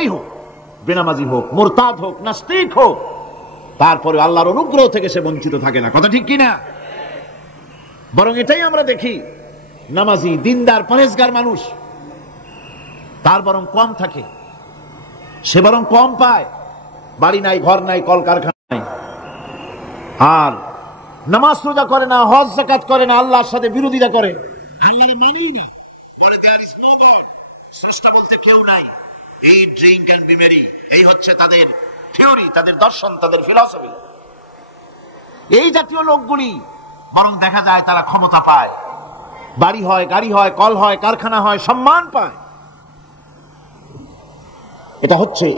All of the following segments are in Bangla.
যেই হোক, বেনামাজি হোক, মুরতাদ হোক, নাস্তিক হোক, তারপরে আল্লাহর অনুগ্রহ থেকে সে বঞ্চিত থাকে না। কথা ঠিক কিনা? বরং এটাই আমরা দেখি, নামাজি দিনদার পরেজগার মানুষ তার বরং কম থাকে, সে বরং কম পায়। বাড়ি নাই, ঘর নাই, কলকারখানা নাই, আর নামাজ রোজা করে না, হজ যাকাত করে না, আল্লাহর সাথে বিরোধিতা করে, আল্লাহর মানেই না, বলে দেয়ার ইজ নো গড, স্রষ্টা বলতে কেউ নাই। এই ড্রিঙ্ক এন্ড বি মেরি, এই হচ্ছে তাদের থিওরি, তাদের দর্শন, তাদের ফিলসফি। এই জাতীয় লোকগুলি বরং দেখা যায় তারা ক্ষমতা পায়, বাড়ি হয়, গাড়ি হয়, কল হয়, কারখানা হয়, সম্মান পায়।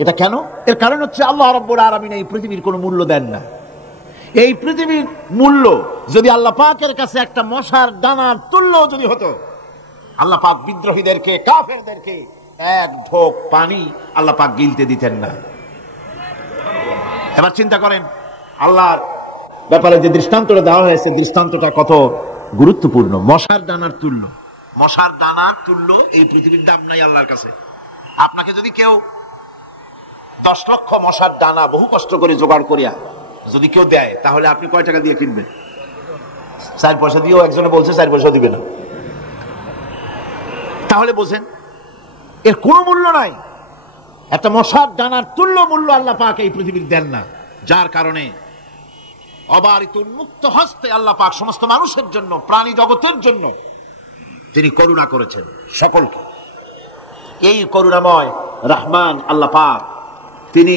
এটা কেন? এর কারণ হচ্ছে আল্লাহ রাব্বুল আলামিন এই পৃথিবীর কোনো মূল্য দেন না। এই পৃথিবীর মূল্য যদি আল্লাহ পাকের কাছে একটা মশার দানার তুল্য যদি হতো, আল্লাহ পাক বিদ্রোহীদেরকে, কাফেরদেরকে এক ঢোক পানি আল্লাহ পাক গিলতে দিতেন না। এবার চিন্তা করেন, আল্লাহর ব্যাপারে যে দৃষ্টান্তটা দেওয়া হয়েছে, দৃষ্টান্তটা কত গুরুত্বপূর্ণ। মশার দানার তুল্য, মশার দানার তুল্য এই পৃথিবীর দাম নাই আল্লাহর কাছে। আপনাকে যদি কেউ 10 লক্ষ মশার দানা বহু কষ্ট করে জোগাড় করিয়া যদি কেউ দেয়, তাহলে আপনি কয় টাকা দিয়ে কিনবেন? 4 পয়সা দিয়েও একজনে বলছে 4 পয়সা দিবে না। তাহলে বোঝেন এর কোনো মূল্য নাই। একটা মশার দানার তুল্য মূল্য আল্লাহ পাক এই পৃথিবীর দেন না, যার কারণে অবারিত উন্মুক্ত হস্তে আল্লাহ পাক সমস্ত মানুষের জন্য, প্রাণী জগতের জন্য তিনি করুণা করেছেন সকলকে। এই করুণাময় রহমান আল্লাহ পাক তিনি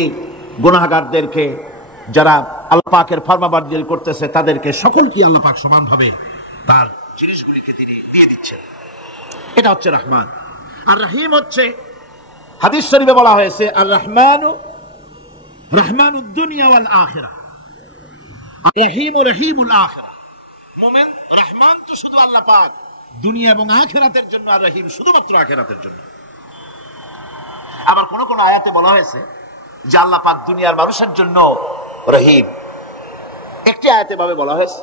গুনাহগারদেরকে, যারা আল্লাহ পাকের ফরমাবরদারি করতেছে, তাদেরকে সকলকে আল্লাহ পাক সমানভাবে তার জিনিসগুলিকে তিনি দিয়ে দিচ্ছেন। এটা হচ্ছে রহমান। আর রহিম হচ্ছে, হাদিস শরীফে বলা হয়েছে, আর রহমানু রহমানুদ দুনিয়া ওয়াল আখিরাহ, আর রহিমু রহিমুল আখিরাহ। মুমিন রহমান তো শুধু আল্লাহ পাক দুনিয়া এবং আখিরাতের জন্য, আর রহিম শুধুমাত্র আখিরাতের জন্য। আবার কোন কোন আয়াতে বলা হয়েছে যে আল্লাহ পাক দুনিয়ার মানুষের জন্য রহিম। একটি আয়াতে ভাবে বলা হয়েছে,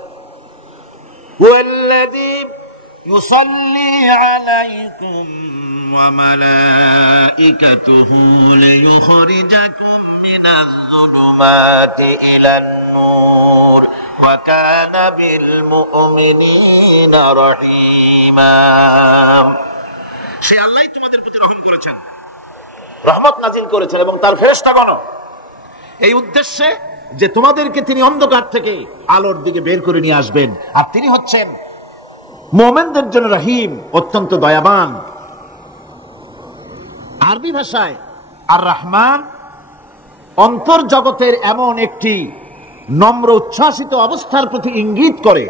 ওয়াল্লাযী ইউসাল্লি আলাইকুম ওয়া মালাইকাতুহু লিয়ুখরিজাকুম মিনাজ যুলুমাতি ইলান নূর ওয়া কানা বিল মুমিনিনা রহিমা। সে আল্লাহ তোমাদের প্রতি রহম করেছেন, রহমত নাজিল করেছেন, এবং তার ফেরেশতাগণ এই উদ্দেশ্যে যে তোমাদেরকে তিনি অন্ধকার থেকে আলোর দিকে বের করে নিয়ে আসবেন। আর তিনি হচ্ছেন মুমিনদের জন্য রহিম, অত্যন্ত দয়াবান। আরবি ভাষায় আর রহমান অন্তর্জগতের এমন একটি নম্র উচ্ছ্বাসিত অবস্থার প্রতি ইঙ্গিত করে,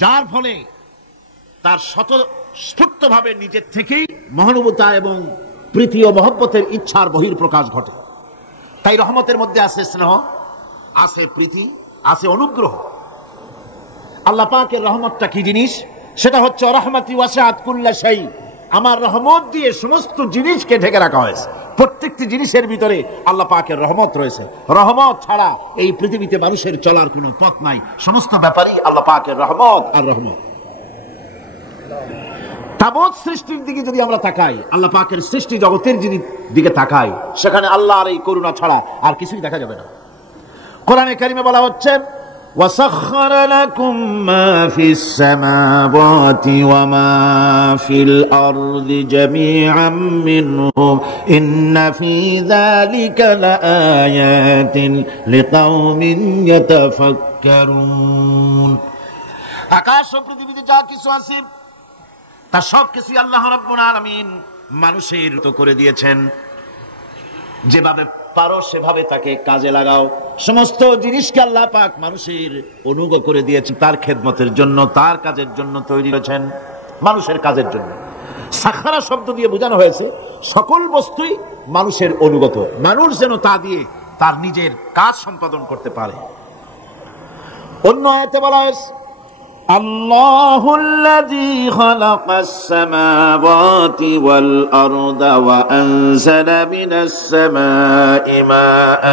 যার ফলে তার স্বতঃস্ফূর্তভাবে নিজের থেকেই মহানুভবতা এবং প্রীতি ও মহব্বতের ইচ্ছার বহির্প্রকাশ ঘটে। তাই রহমতের মধ্যে আছে স্নেহ, আছে প্রীতি, আছে অনুগ্রহ। আল্লাহ পাকের রহমতটা কি জিনিস? সেটা হচ্ছে রহমতি ওয়াসিআত কুল্লা শাই, আমার রহমত দিয়ে সমস্ত জিনিসকে ঢেকে রাখা হয়েছে। প্রত্যেকটি জিনিসের ভিতরে আল্লাহ পাকের রহমত রয়েছে। রহমত ছাড়া এই পৃথিবীতে মানুষের চলার কোনো পথ নাই। সমস্ত ব্যাপারই আল্লাহ পাকের রহমত আর রহমত। তাবৎ সৃষ্টির দিকে যদি আমরা তাকাই, আল্লাহ পাকের সৃষ্টি জগতের দিকে তাকাই, সেখানে আল্লাহর এই করুণা ছাড়া আর কিছুই দেখা যাবে না। কোরআনে কারিমে বলা হচ্ছে, وَسَخَّرَ لَكُم مَّا فِي السَّمَاوَاتِ وَمَا فِي الْأَرْضِ جَمِيعًا مِّنْهُ إِنَّ فِي ذَلِكَ لَآيَاتٍ لِقَوْمٍ يَتَفَكَّرُونَ। আকাশ ও পৃথিবীতে যা কিছু আছে তা সব কিছু আল্লাহ রাব্বুল আলামিন মানুষের তো করে দিয়েছেন। যেভাবে পারো সেভাবে তাকে কাজে লাগাও। সমস্ত জিনিসকে আল্লাহ পাক মানুষের অনুগ্রহ করে দিয়েছেন, তার খেদমতের জন্য, তার কাজের জন্য তৈরি করেছেন, মানুষের কাজের জন্য। সাখারা শব্দ দিয়ে বোঝানো হয়েছে সকল বস্তুই মানুষের অনুগত, মানুষ যেন তা দিয়ে তার নিজের কাজ সম্পাদন করতে পারে। অন্য আয়াতে বলা হয়েছে, الله الذي خلق السماوات والأرض وأنزل من السماء ماء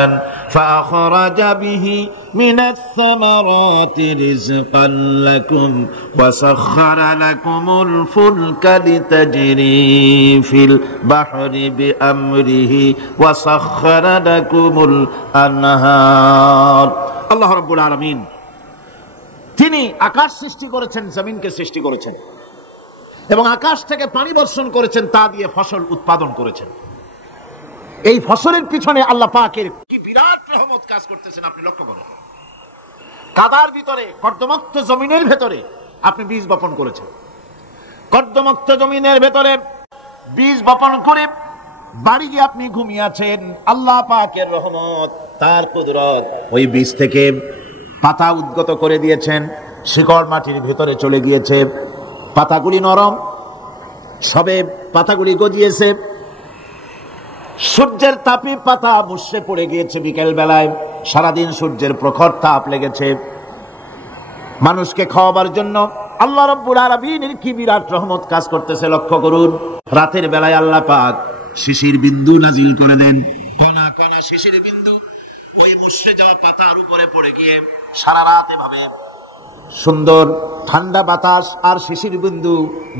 فأخرج به من الثمرات رزقا لكم وسخر لكم الفلك لتجري في البحر بأمره وسخر لكم الأنهار الله رب العالمين তিনি আকাশ সৃষ্টি করেছেন, জমিনকে সৃষ্টি করেছেন এবং আকাশ থেকে পানি বর্ষণ করেছেন, তা দিয়ে ফসল উৎপাদন করেছেন। এই ফসলের পিছনে আল্লাহ পাকের কি বিরাট রহমত কাজ করতেছেন আপনি লক্ষ্য করেন। কাদার ভিতরে, কর্দমাক্ত জমিনের ভেতরে আপনি বীজ বপন করেছেন। কর্দমাক্ত জমিনের ভেতরে বীজ বপন করে বাড়ি গিয়ে আপনি ঘুমিয়ে আছেন। আল্লাহ পাকের রহমত, তার কুদরত, ওই বীজ থেকে পাতা উদ্গত করে দিয়েছেন, শিকড় মাটির ভেতরে চলে গিয়েছে, পাতাগুলি নরম, সবে পাতাগুলি গজিয়েছে, সূর্যের তাপে পাতা মুষড়ে পড়ে গিয়েছে বিকেল বেলায়, সারাদিন সূর্যের প্রখর তাপ লেগেছে। মানুষকে খাওয়াবার জন্য আল্লাহ রাব্বুল আলামিনের কি বিরাট রহমত কাজ করতেছে লক্ষ্য করুন। রাতের বেলায় আল্লাহ পাক শিশির বিন্দু নাজিল করে দেন, কণা কণা শিশির বিন্দু ওই মুষড়ে যাওয়া পাতার উপরে পড়ে গিয়ে সারা রাত এভাবে সুন্দর ঠান্ডা বাতাস আর শিশির বিন্দু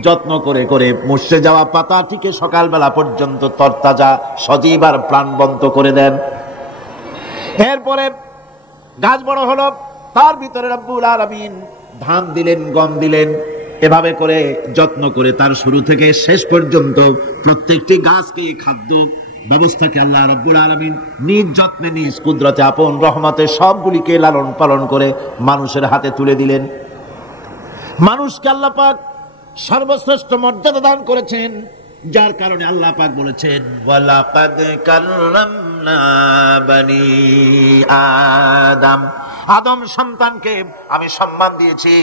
যত্ন করে করে মুষড়ে যাওয়া পাতাটিকে সকালবেলা পর্যন্ত তরতাজা, সজীব আর প্রাণবন্ত করে দেন। এরপরে গাছ বড় হলো, তার ভিতরে রব্বুল আলামিন ধান দিলেন, গম দিলেন, এভাবে করে যত্ন করে তার শুরু থেকে শেষ পর্যন্ত প্রত্যেকটি গাছকে খাদ্য ব্যবস্থাকে আল্লাহ রাব্বুল আলামিন নিজ যত্নে, নিজ কুদরতে, আপন রহমতে সবগুলিকে লালন পালন করে মানুষের হাতে তুলে দিলেন। মানুষকে আল্লাহ পাক সর্বশ্রেষ্ঠ মর্যাদা দান করেছেন, যার কারণে আল্লাহ পাক বলেছেন ওয়ালাকাদ কাররামনা বানি আদম, আদম সন্তানকে আমি সম্মান দিয়েছি,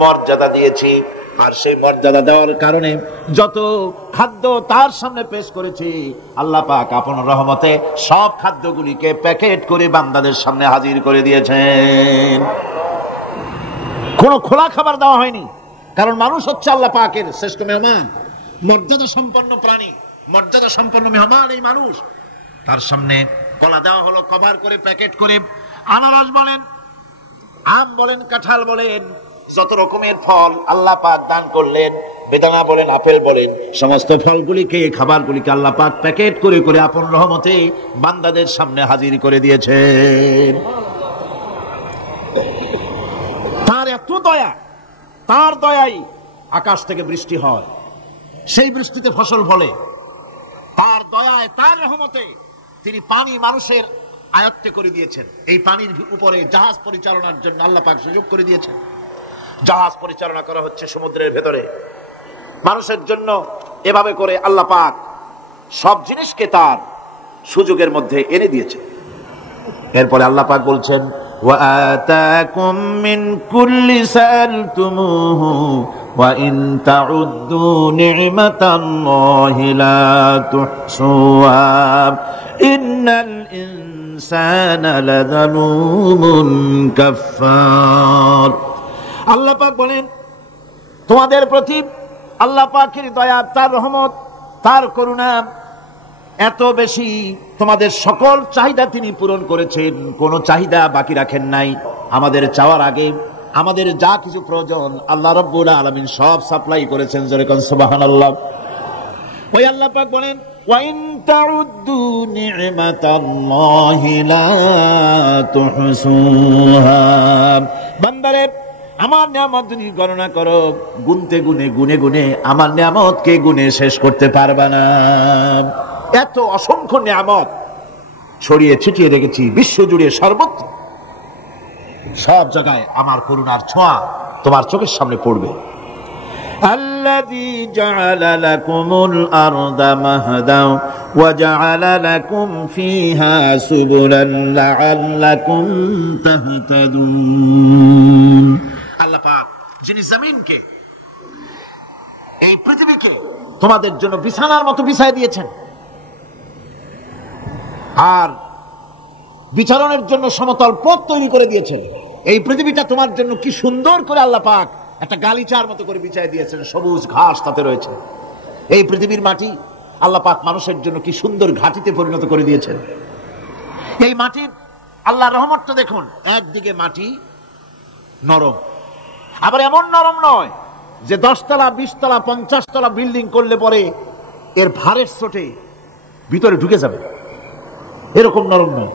মর্যাদা দিয়েছি। আর সেই মর্যাদা দেওয়ার কারণে যত খাদ্য তার সামনে পেশ করেছি, আল্লাহ পাক আপন রহমতে সব খাদ্যগুলিকে প্যাকেট করে বান্দাদের সামনে হাজির করে দিয়েছেন। কোনো খোলা খাবার দেওয়া হয়নি, কারণ মানুষ হচ্ছে আল্লাহ পাকের শ্রেষ্ঠ মেহমান, মর্যাদা সম্পন্ন প্রাণী, মর্যাদা সম্পন্ন মেহমান এই মানুষ। তার সামনে কলা দেওয়া হলো কভার করে, প্যাকেট করে। আনারস বলেন, আম বলেন, কাঁঠাল বলেন, যত রকমের ফল আল্লাহ পাক দান করলেন, বেদানা বলেন, আপেল বলেন, সমস্ত ফলগুলিকে, খাবারগুলিকে আল্লাহ পাক প্যাকেট করে করে আপন রহমতে বান্দাদের সামনে হাজির করে দিয়েছেন। তার এত দয়া, তার দয়াই আকাশ থেকে বৃষ্টি হয়, সেই বৃষ্টিতে ফসল ফলে। তার দয়ায়, তার রহমতে তিনি পানি মানুষের আয়ত্তে করে দিয়েছেন। এই পানির উপরে জাহাজ পরিচালনার জন্য আল্লাহ পাক সুযোগ করে দিয়েছেন। জাহাজ পরিচালনা করা হচ্ছে সমুদ্রের ভেতরে মানুষের জন্য। এভাবে করে আল্লাহ পাক সব জিনিসকে তার সুযোগের মধ্যে এনে দিয়েছেন। এরপরে আল্লাহ পাক বলছেন ওয়াআতাকুম মিন কুল্লি সাআলতুমুহু ওয়া ইন তাউদ্দু নি'মাতাল্লাহি লা তুহসুহা ইন্নাল ইনসানা লাযালুমুন কাফফার। আল্লাহ পাক বলেন তোমাদের প্রতি আল্লাহ পাকের দয়া, তার রহমত, তার করুণা এত বেশি, তোমাদের সকল চাহিদা তিনি পূরণ করেছেন, কোন চাহিদা বাকি রাখেন নাই। আমাদের চাওয়ার আগে আমাদের যা কিছু প্রয়োজন আল্লাহ রাব্বুল আলামিন সব সাপ্লাই করেছেন। যেরকম সুবহানাল্লাহ। ওই আল্লাহ পাক বলেন ওয়া ইন তাউদ্দু নি'মাতাল্লাহি লা তুহসুহা, বান্দারে আমার নিয়ামত যদি গণনা করো, গুনতে গুনে গুনে গুনে আমার নিয়ামতকে গুনে শেষ করতে পারবা না। এত অসংখ্য নিয়ামত ছড়িয়ে ছিটিয়ে রেখেছি বিশ্ব জুড়ে, সর্বত্র, সব জায়গায় আমার করুণার ছোঁয়া তোমার চোখের সামনে পড়বে। আল্লাযী জাআলা লাকুমুল আরদা মাহদাও ওয়া জাআলা লাকুম ফীহা সুবুলান লাআল্লাকুম তাহতাদুন। আল্লাহ পাক যিনি জমিনকে, এই পৃথিবীকে তোমাদের জন্য বিছানার মতো বিছায় দিয়েছেন, আর বিচরণের জন্য সমতল পথ তৈরি করে দিয়েছেন। এই পৃথিবীটা তোমার জন্য কি সুন্দর করে আল্লাহ পাক একটা গালিচার মতো করে বিছায় দিয়েছেন, সবুজ ঘাস তাতে রয়েছে। এই পৃথিবীর মাটি আল্লাহ পাক মানুষের জন্য কি সুন্দর ঘাটিতে পরিণত করে দিয়েছেন। এই মাটির আল্লাহর রহমতটা দেখুন, একদিকে মাটি নরম, আবার এমন নরম নয় যে 10 তলা 20 তলা 50 তলা বিল্ডিং করলে পরে এর ভারের চোটে ভিতরে ঢুকে যাবে, এরকম নরম নয়।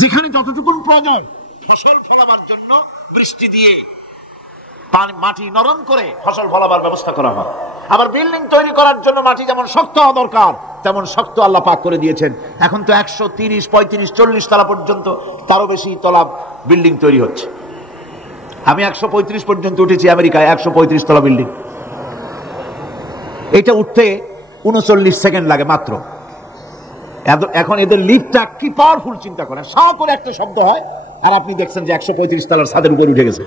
যেখানে যতটুকু প্রয়োজন ফসল ফলাবার জন্য বৃষ্টি দিয়ে মাটি নরম করে ফসল ফলাবার ব্যবস্থা করা হয়। আবার বিল্ডিং তৈরি করার জন্য মাটি যেমন শক্ত হওয়া দরকার তেমন শক্ত আল্লাহ পাক করে দিয়েছেন। এখন তো 130, 35, 40 তলা পর্যন্ত, তারও বেশি তলা বিল্ডিং তৈরি হচ্ছে। আমি 135 পর্যন্ত উঠেছি আমেরিকায়, 135 তলা বিল্ডিং। এটা উঠতে 39 সেকেন্ড লাগে মাত্র। এখন এদের লিফটটা কি পাওয়ারফুল চিন্তা করেন, সাঁ করে একটা শব্দ হয় আর আপনি দেখছেন যে 135 তলার ছাদের উপরে উঠে গেছে।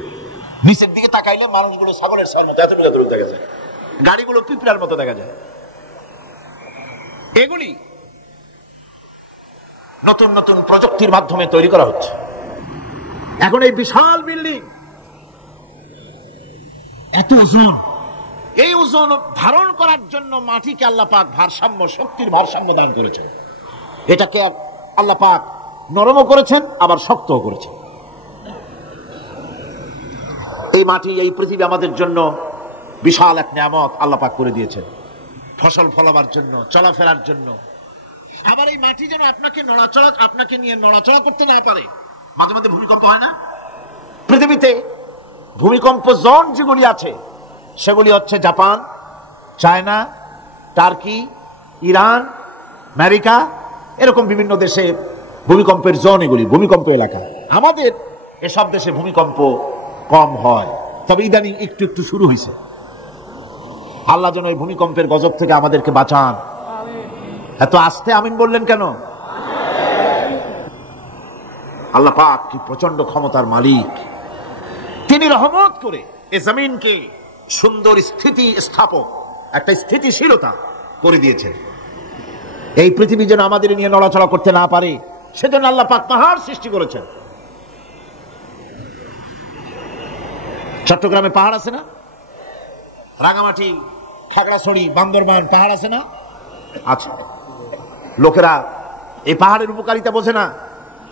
নিচের দিকে তাকাইলে মানুষগুলো ছাগলের ছায়ের মতো এতটুকু দেখা যায়, গাড়িগুলো পিঁপড়ার মতো দেখা যায়। এগুলি নতুন নতুন প্রযুক্তির মাধ্যমে তৈরি করা হচ্ছে। এখন এই বিশাল বিল্ডিং, এত ওজন, এই ওজন ধারণ করার জন্য মাটিকে আল্লাহ পাক ভারসাম্য, শক্তির ভারসাম্য দান করেছেন। এটাকে আল্লাহ পাক নরমও করেছেন আবার শক্তও করেছেন। এই মাটি, এই পৃথিবী আমাদের জন্য বিশাল এক নিয়ামত আল্লাহ পাক করে দিয়েছেন, ফসল ফলাবার জন্য, চলাফেরার জন্য। আবার এই মাটি যেন আপনাকে নিয়ে নড়াচড়া করতে না পারে। মাঝে মাঝে ভূমিকম্প হয় না পৃথিবীতে? ভূমিকম্প জোন যেগুলি আছে সেগুলি হচ্ছে Japan, China, turkey, Iran, America, এরকম বিভিন্ন দেশে ভূমিকম্পের জোন, এগুলি ভূমিকম্প এলাকা। আমাদের এসব দেশে ভূমিকম্প কম হয়, তবে ইদানিং একটু একটু শুরু হয়েছে। আল্লাহ যেন এই ভূমিকম্পের গজব থেকে আমাদেরকে বাঁচান। এত আস্তে আমিন বললেন কেন? আল্লাহ পাক কি প্রচন্ড ক্ষমতার মালিক। তিনি রহমত করে এই জমিনকে সুন্দর স্থিতি স্থাপক, একটা স্থিতিশীলতা করে দিয়েছেন। এই পৃথিবী যেন আমাদের নিয়ে নড়াচড়া করতে না পারে সেজন্য আল্লাহ পাক পাহাড় সৃষ্টি করেছেন। চট্টগ্রামে পাহাড় আছে না? রাঙামাটি, খাগড়াছড়ি, বান্দরবান পাহাড় আছে না? আছে। লোকেরা এই পাহাড়ের উপকারিতা বোঝে না,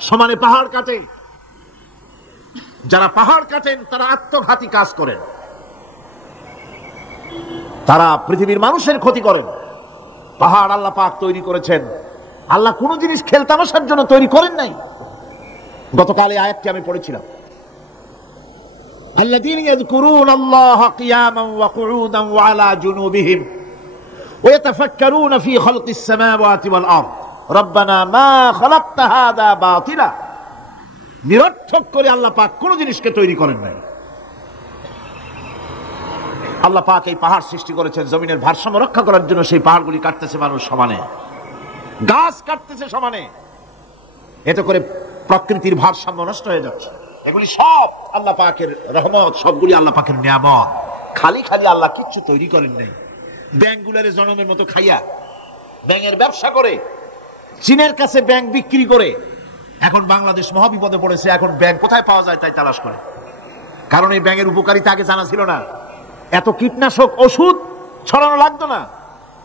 সমানে পাহাড় কাটে। যারা পাহাড় কাটেন তারা আত্মঘাতী কাজ করেন, তারা পৃথিবীর মানুষের ক্ষতি করেন। পাহাড় আল্লাহ পাক তৈরি করেছেন। আল্লাহ কোন জিনিস খেলতামাশার জন্য তৈরি করেন নাই। গতকাল এই আয়াতটি আমি পড়েছিলাম, الذين يذكرون الله قياما وقعودا وعلى جنوبهم ويتفكرون في خلق السماوات والأرض ربنا ما خلقت هذا باطلا। নিরর্থক করে আল্লাহ পাক কোন জিনিসকে তৈরি করেন নাই। আল্লাহ পাক এই পাহাড় সৃষ্টি করেছেন জমিনের ভারসাম্য রক্ষা করার জন্য। সেই পাহাড়গুলি কাটতেছে মানুষ সমানে, গাছ কাটতেছে সমানে, এতে করে প্রকৃতির ভারসাম্য নষ্ট হয়ে যাচ্ছে। এগুলি সব আল্লাহ পাকের রহমত, সবগুলি আল্লাহ পাকের নিয়ামত। খালি খালি আল্লাহ কিচ্ছু তৈরি করেন নাই। ব্যাংকগুলারে জনমের মতো খাইয়া ব্যাংকের ব্যবসা করে, চীনের কাছে ব্যাংক বিক্রি করে এখন বাংলাদেশ মহাবিপদে পড়েছে। এখন ব্যাংক কোথায় পাওয়া যায় তাই তালাশ করে, কারণ এই ব্যাংকের উপকারিতা আগে জানা ছিল না। এত কীটনাশক ওষুধ ছড়ানো লাগতো না।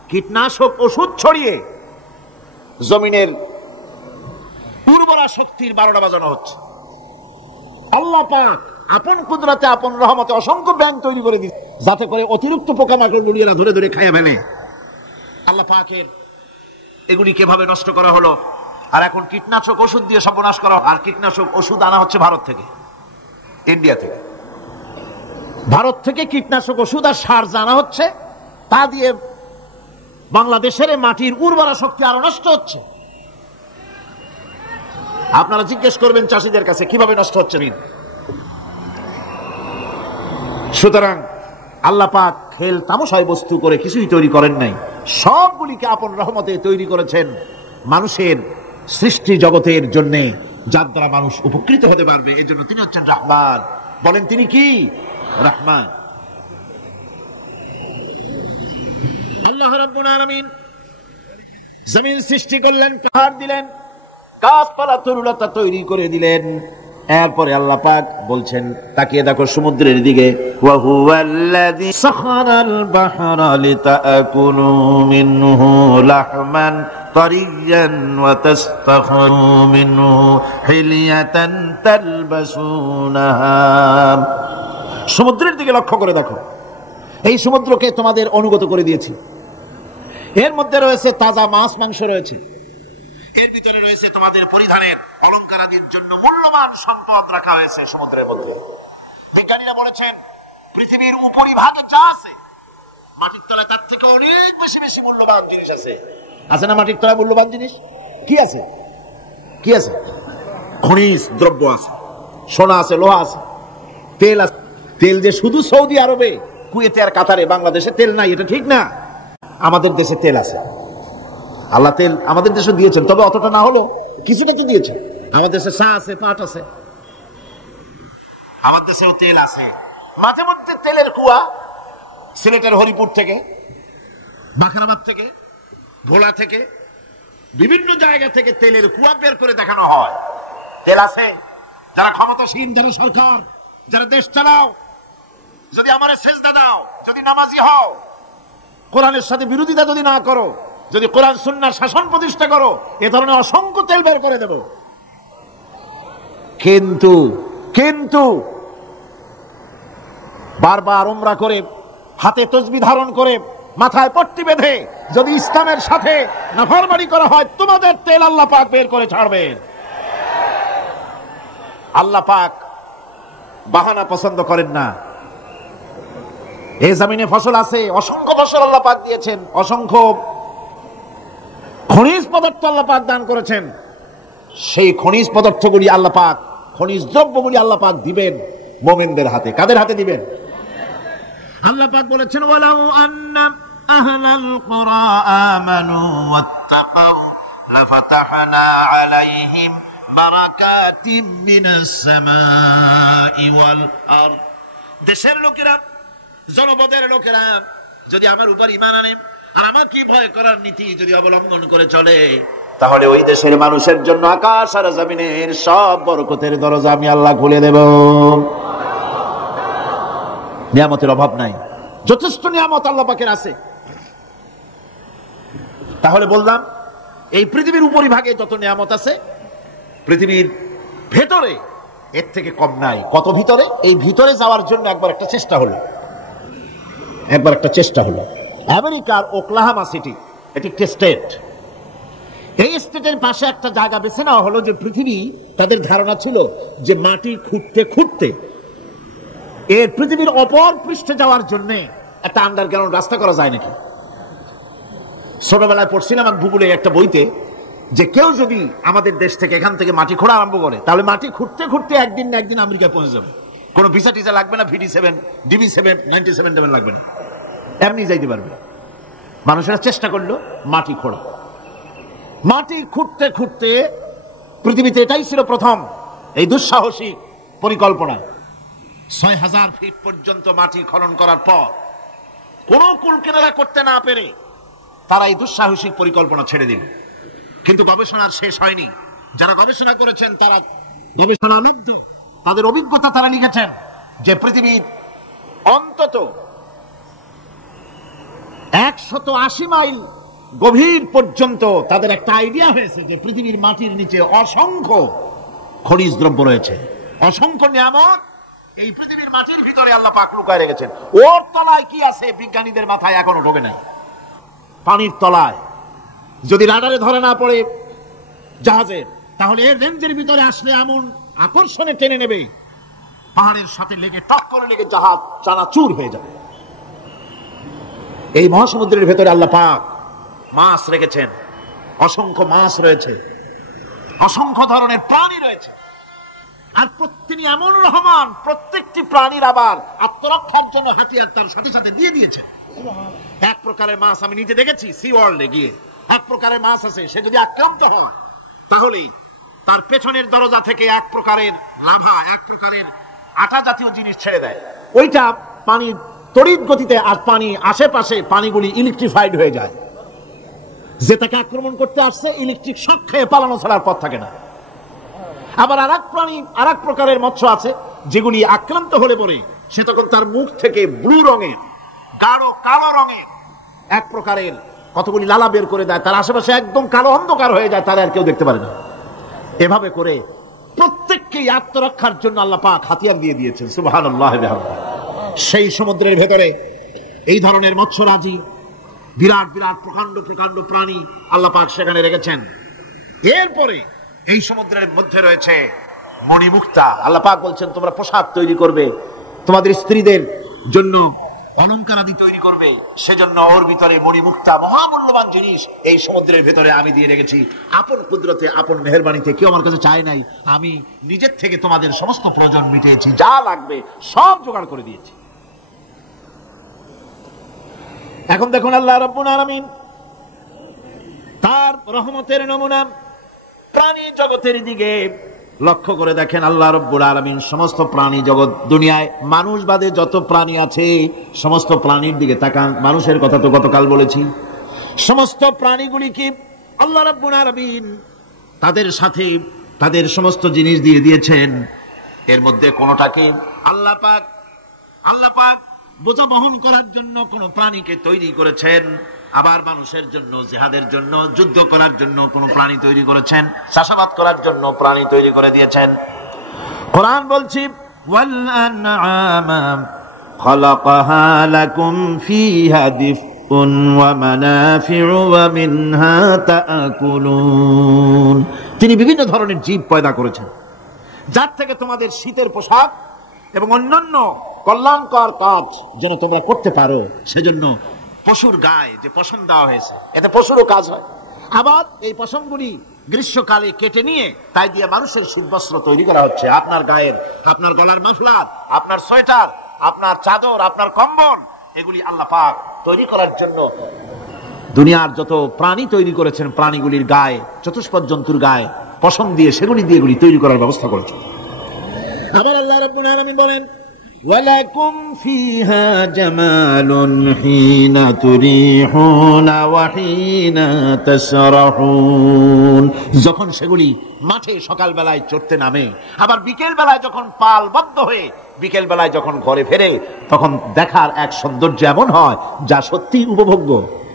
কীটনাশক ওষুধ ছড়িয়ে জমিনের উর্বরা শক্তির 12টা বাজানো হচ্ছে। আল্লাহ পাক আপন কুদরতে, আপন রহমতে অসংখ্য ব্যাংক তৈরি করে দিচ্ছে যাতে করে অতিরিক্ত পোকামাকড় গুলিয়েরা ধরে ধরে খাইয়া ফেলে। আল্লাহ পাকের এগুলি কিভাবে নষ্ট করা হলো। আর এখন কীটনাশক ওষুধ দিয়ে সর্বনাশ করা। আর কীটনাশক ওষুধ আনা হচ্ছে ভারত থেকে, ইন্ডিয়া থেকে। ভারত থেকে কীটনাশক ওষুধ আর সার জানা হচ্ছে, তা দিয়ে বাংলাদেশের মাটির উর্বরা শক্তি আরো নষ্ট হচ্ছে। আপনারা জিজ্ঞেস করবেন চাষীদের কাছে কিভাবে নষ্ট হচ্ছে। সুতরাং আল্লাহ পাক খেল তামাশায় বস্তু করে কিছুই তৈরি করেন নাই, সবগুলিকে আপন রহমতে তৈরি করেছেন মানুষের সৃষ্টি জগতের জন্য, যার দ্বারা মানুষ উপকৃত হতে পারবে। এই জন্য তিনি হচ্ছেন রহমান। বলেন তিনি কি? রহমান। আল্লাহ রাব্বুল আলামিন জমিন সৃষ্টি করলেন, পাহাড় দিলেন, গাছপালা তরুলতা তৈরি করে দিলেন, এরপরে আল্লাহ পাক বলছেন, তাকিয়ে দেখো সমুদ্রের দিকে, ওয়া হুয়াল্লাযী সাখারাল বাহরা লিতাকুলু মিনহু লাহমান তারিয়ান ওয়া তাস্তাখরু মিনহু হিলিয়াতান তালবাসুনাহা। সমুদ্রের দিকে লক্ষ্য করে দেখো, এই সমুদ্রকে তোমাদের অনুগত করে দিয়েছি। এর মধ্যে রয়েছে তাজা মাছ মাংস রয়েছে, এর ভিতরে রয়েছে তোমাদের পরিধানের অলংকারাদির জন্য মূল্যবান সম্পদ রাখা হয়েছে সমুদ্রের মধ্যে। বিজ্ঞানীরা বলেছেন পৃথিবীর উপরিভাগে যা আছে মাটির তলায় তার থেকে অনেক বেশি বেশি মূল্যবান জিনিস আছে। আছে না মাটির তলায় মূল্যবান জিনিস? কি আছে? কি আছে? খনিজ দ্রব্য আছে, সোনা আছে, লোহা আছে, তেল আছে। তেল যে শুধু সৌদি আরবে, কুয়েতে আর কাতারে, বাংলাদেশে তেল নাই এটা ঠিক না। আমাদের দেশে তেল আছে, আল্লাহ তেল আমাদের দেশে দিয়েছেন, তবে অতটা না হলো কিছুটা তো দিয়েছেন। আমাদের দেশে চা আছে, পাট আছে, আমার দেশেও তেল আছে। মাঝে মধ্যে তেলের কুয়া সিলেটের হরিপুর থেকে, বাখরাবাদ থেকে, ভোলা থেকে, বিভিন্ন জায়গা থেকে তেলের কুয়া বের করে দেখানো হয়। তেল আছে। যারা ক্ষমতাসীন, যারা সরকার, যারা দেশ চালাও, যদি আমার সেজদা দাও, যদি নামাজি হও, কোরআনের সাথে বিরোধিতা যদি না করো, যদি কোরআন সুন্নাহর শাসন প্রতিষ্ঠা করো, এ ধরনের অসংখ্য তেল বের করে দেব। কিন্তু কিন্তু বারবার উমরা করে, হাতে তসবিহ ধারণ করে, মাথায় পট্টি বেঁধে যদি ইসলামের সাথে নাফরমানি করা হয়, তোমাদের তেল আল্লাহ পাক বের করে ছাড়বেন। আল্লাহ পাক বাহানা পছন্দ করেন না। এই জমিনে ফসল আছে, অসংখ্য ফসল আল্লাহ পাক দিয়েছেন, অসংখ্য খনিজ পদার্থ আল্লাহ পাক দান করেছেন। সেই খনিজ পদার্থগুলি আল্লাহ পাক, খনিজ দ্রব্যগুলি আল্লাহ পাক দিবেন মুমিনদের হাতে। কাদের হাতে দিবেন? আল্লাহ পাক বলেছেন, ওয়ালাউ আন্না আহলাল কুরা আমানু ওয়াত্তাকাউ লাফাতাহনা আলাইহিম বারাকাতিম মিনাস সামাই ওয়াল আরদ। দেশের লোকেরা, জনপদের লোকেরা যদি আমার উপর ঈমান আনে আর আমাকে ভয় করার নীতি যদি অবলম্বন করে চলে, তাহলে ওই দেশের মানুষের জন্য আকাশ আর জমিনের সব বরকতের দরজা আমি আল্লাহ খুলে দেব। নিয়ামতের অভাব নাই, যথেষ্ট নিয়ামত আল্লাহ পাকের আছে। তাহলে বললাম, এই পৃথিবীর উপরিভাগে যত নিয়ামত আছে, পৃথিবীর ভেতরে এর থেকে কম নাই। কত ভিতরে? এই ভিতরে যাওয়ার জন্য একবার একটা চেষ্টা হলো। আমেরিকার ওকলাহামা সিটি, এটি একটি স্টেট। এই স্টেটের পাশে একটা জায়গা বেছে নেওয়া হলো, যে পৃথিবী, তাদের ধারণা ছিল যে মাটি খুঁড়তে খুঁড়তে এর পৃথিবীর অপর পৃষ্ঠে যাওয়ার জন্য একটা আন্ডারগ্রাউন্ড রাস্তা করা যায় নাকি। ছোটবেলায় পড়ছিলাম এক ভূগোলে একটা বইতে, যে কেউ যদি আমাদের দেশ থেকে, এখান থেকে মাটি খোঁড়া আরম্ভ করে, তাহলে মাটি খুঁড়তে খুঁড়তে একদিন না একদিন আমেরিকায় পৌঁছে যাবে। কোনো ভিসা টিসা লাগবে না, VD7, DB7, 97 লাগবে না, এমনি যাইতে পারবে। মানুষেরা চেষ্টা করলো মাটি খোঁড়া। মাটি খুঁড়তে খুঁড়তে পৃথিবীতে এটাই ছিল প্রথম এই দুঃসাহসিক পরিকল্পনা। 6000 ফিট পর্যন্ত মাটি খনন করার পর কোন কুল কিনারা করতে না পেরে তারা এই দুঃসাহসিক পরিকল্পনা ছেড়ে দিল। কিন্তু গবেষণার শেষ হয়নি। যারা গবেষণা করেছেন তারা গবেষণালব্ধ, তাদের অভিজ্ঞতা তারা লিখেছেন যে পৃথিবীর অন্তত 180 মাইল গভীর পর্যন্ত তাদের একটা আইডিয়া হয়েছে যে পৃথিবীর মাটির নিচে অসংখ্য খনিজ দ্রব্য রয়েছে, অসংখ্য নিয়ামত এই পৃথিবীর মাটির ভিতরে আল্লাহ পাক লুকায় রেখেছেন। ওর তলায় কি আছে বিজ্ঞানীদের মাথায় এখনো ঢোকে নাই। পানির তলায় যদি রাডারে ধরে না পড়ে জাহাজের, তাহলে এর রেঞ্জের ভিতরে আসলে এমন আকর্ষণে টেনে নেবে, পাহাড়ের সাথে লেগে টক করে লেগে জাহাজ চানাচুর হয়ে যাবে। এই মহাসমুদ্রের ভেতরে আল্লাহ পাক মাছ রেখেছেন, অসংখ্য মাছ রয়েছে, অসংখ্য ধরনের প্রাণী রয়েছে। আর তিনি এমন রহমান, প্রত্যেকটি প্রাণীর আবার আত্মরক্ষার জন্য হাতিয়ার তার সাথে সাথে দিয়ে দিয়েছে। এক প্রকারের মাছ আমি নিজে দেখেছি সি ওয়ার্ল্ডে গিয়ে, এক প্রকারের মাছ আছে, সে যদি আক্রান্ত হয় তাহলেই তার পেছনের দরজা থেকে এক প্রকারের লাভা, এক প্রকারের আটা জাতীয় জিনিস ছেড়ে দেয়। ওইটা পানির তড়িৎ গতিতে, আর পানি আশেপাশে পানিগুলি ইলেকট্রিফাইড হয়ে যায়। যে তাকে আক্রমণ করতে আসছে ইলেকট্রিক শক খেয়ে পালানো ছাড়ার পথ থাকে না। আবার আরেক প্রাণী, আরেক প্রকারের মৎস্য আছে যেগুলি আক্রান্ত হলে পরে সে তখন তার মুখ থেকে ব্লু রঙের, গাঢ় কালো রঙের এক প্রকারের কতগুলি লালা বের করে দেয়, তার আশেপাশে একদম কালো অন্ধকার হয়ে যায়, তারা আর কেউ দেখতে পারে না। এভাবে করে প্রত্যেককেই আত্মরক্ষার জন্য আল্লাহ পাক হাতিয়ার দিয়ে দিয়েছেন। সুবহানাল্লাহ। সেই সমুদ্রের ভেতরে এই ধরনের মৎস্যরাজি, বিরাট বিরাট প্রকাণ্ড প্রকাণ্ড প্রাণী আল্লাহ পাক সেখানে রেখেছেন। এরপরে এই সমুদ্রের মধ্যে রয়েছে মণিমুক্তা। আল্লাহ পাক বলছেন তোমরা পোশাক তৈরি করবে, তোমাদের স্ত্রীদের জন্য অলংকার আদি তৈরি করবে, সেজন্য ওর ভিতরে মণিমুক্তা মহামূল্যবান জিনিস এই সমুদ্রের ভেতরে আমি দিয়ে রেখেছি। আপন কুদরতে, আপন মেহেরবানিতে, কেউ আমার কাছে চায় নাই, আমি নিজের থেকে তোমাদের সমস্ত প্রয়োজন মিটিয়েছি, যা লাগবে সব জোগাড় করে দিয়েছি। এখন দেখুন আল্লাহ রাব্বুল আলামিন তার রহমতের নমুনা প্রাণী জগতের দিকে লক্ষ্য করে দেখেন। আল্লাহ রাব্বুল আলামিন সমস্ত প্রাণী জগৎ, দুনিয়ায় মানুষ বাদে যত প্রাণী আছে সমস্ত প্রাণীর দিকে তাকান। মানুষের কথা তো গতকাল বলেছি। সমস্ত প্রাণীগুলিকে আল্লাহ রাব্বুল আলামিন তাদের সাথে তাদের সমস্ত জিনিস দিয়ে দিয়েছেন। এর মধ্যে কোনটাকে আল্লাহ পাক বোঝা বহন করার জন্য কোন প্রাণীকে তৈরি করেছেন, আবার মানুষের জন্য, জিহাদের জন্য, যুদ্ধ করার জন্য কোন প্রাণী তৈরি করেছেন, চাষাবাদ করার জন্য প্রাণী তৈরি করে দিয়েছেন। কোরআন বলছি ওয়াল আনআমা খালাকাহা লাকুম ফিহা দিফউন ওয়া মানাফিউ ওয়া মিনহা তাআকুলুন। তিনি বিভিন্ন ধরনের জীব পয়দা করেছেন যার থেকে তোমাদের শীতের পোশাক এবং অন্যান্য কল্যাণকর কাজ যেন তোমরা করতে পারো, সেজন্য পশুর গায়ে যে পশম দেওয়া হয়েছে, এতে পশুরও কাজ হয়। আবার এই পশমগুলি গ্রীষ্মকালে কেটে নিয়ে তাই দিয়ে মানুষের শীতবস্ত্র তৈরি করা হচ্ছে। আপনার গায়ের, আপনার গলার মাফলার, আপনার সোয়েটার, আপনার চাদর, আপনার কম্বল, এগুলি আল্লাহ পাক তৈরি করার জন্য দুনিয়ার যত প্রাণী তৈরি করেছেন, প্রাণীগুলির গায়ে, চতুষ্পদ জন্তুর গায়ে পশম দিয়ে, সেগুলি দিয়ে এগুলি তৈরি করার ব্যবস্থা করেছেন। আবার আল্লাহ রাব্বুল আলামিন বলেন ওয়ালাকুম ফিহা জামালুন হিনা তুরিহুনা ওয়া হিনা তাসরাহুন। যখন সেগুলি মাঠে সকাল বেলায় চড়তে নামে, আবার বিকেল বেলায় যখন পালবদ্ধ হয়ে বিকেল বেলায় যখন ঘরে ফেরে, তখন দেখার এক সৌন্দর্য এমন হয় যা সত্যি উপভোগ্য।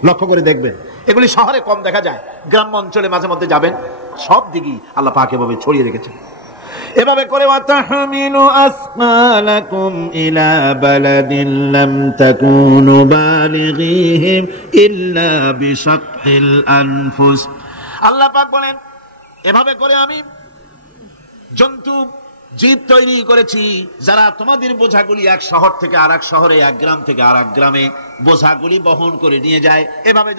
লক্ষ্য করে দেখবেন, এগুলি শহরে কম দেখা যায়, গ্রাম্য অঞ্চলে মাঝে মধ্যে যাবেন, সব দিকেই আল্লাহ পাক এভাবে ছড়িয়ে রেখেছেন। এভাবে করে ওয়াতাহমিলু আসমালাকুম ইলা বালাদিন লাম তাকুনু বালিগিহি ইল্লা বিশাক্কিল আনফুস। আল্লাহ পাক বলেন এভাবে করে আমি জন্তু জীব তৈরি করেছি যারা তোমাদের বোঝাগুলি এক শহর থেকে আরেক শহরে, এক গ্রাম থেকে আরেক গ্রামে বোঝাগুলি বহন করে নিয়ে যায়। এভাবে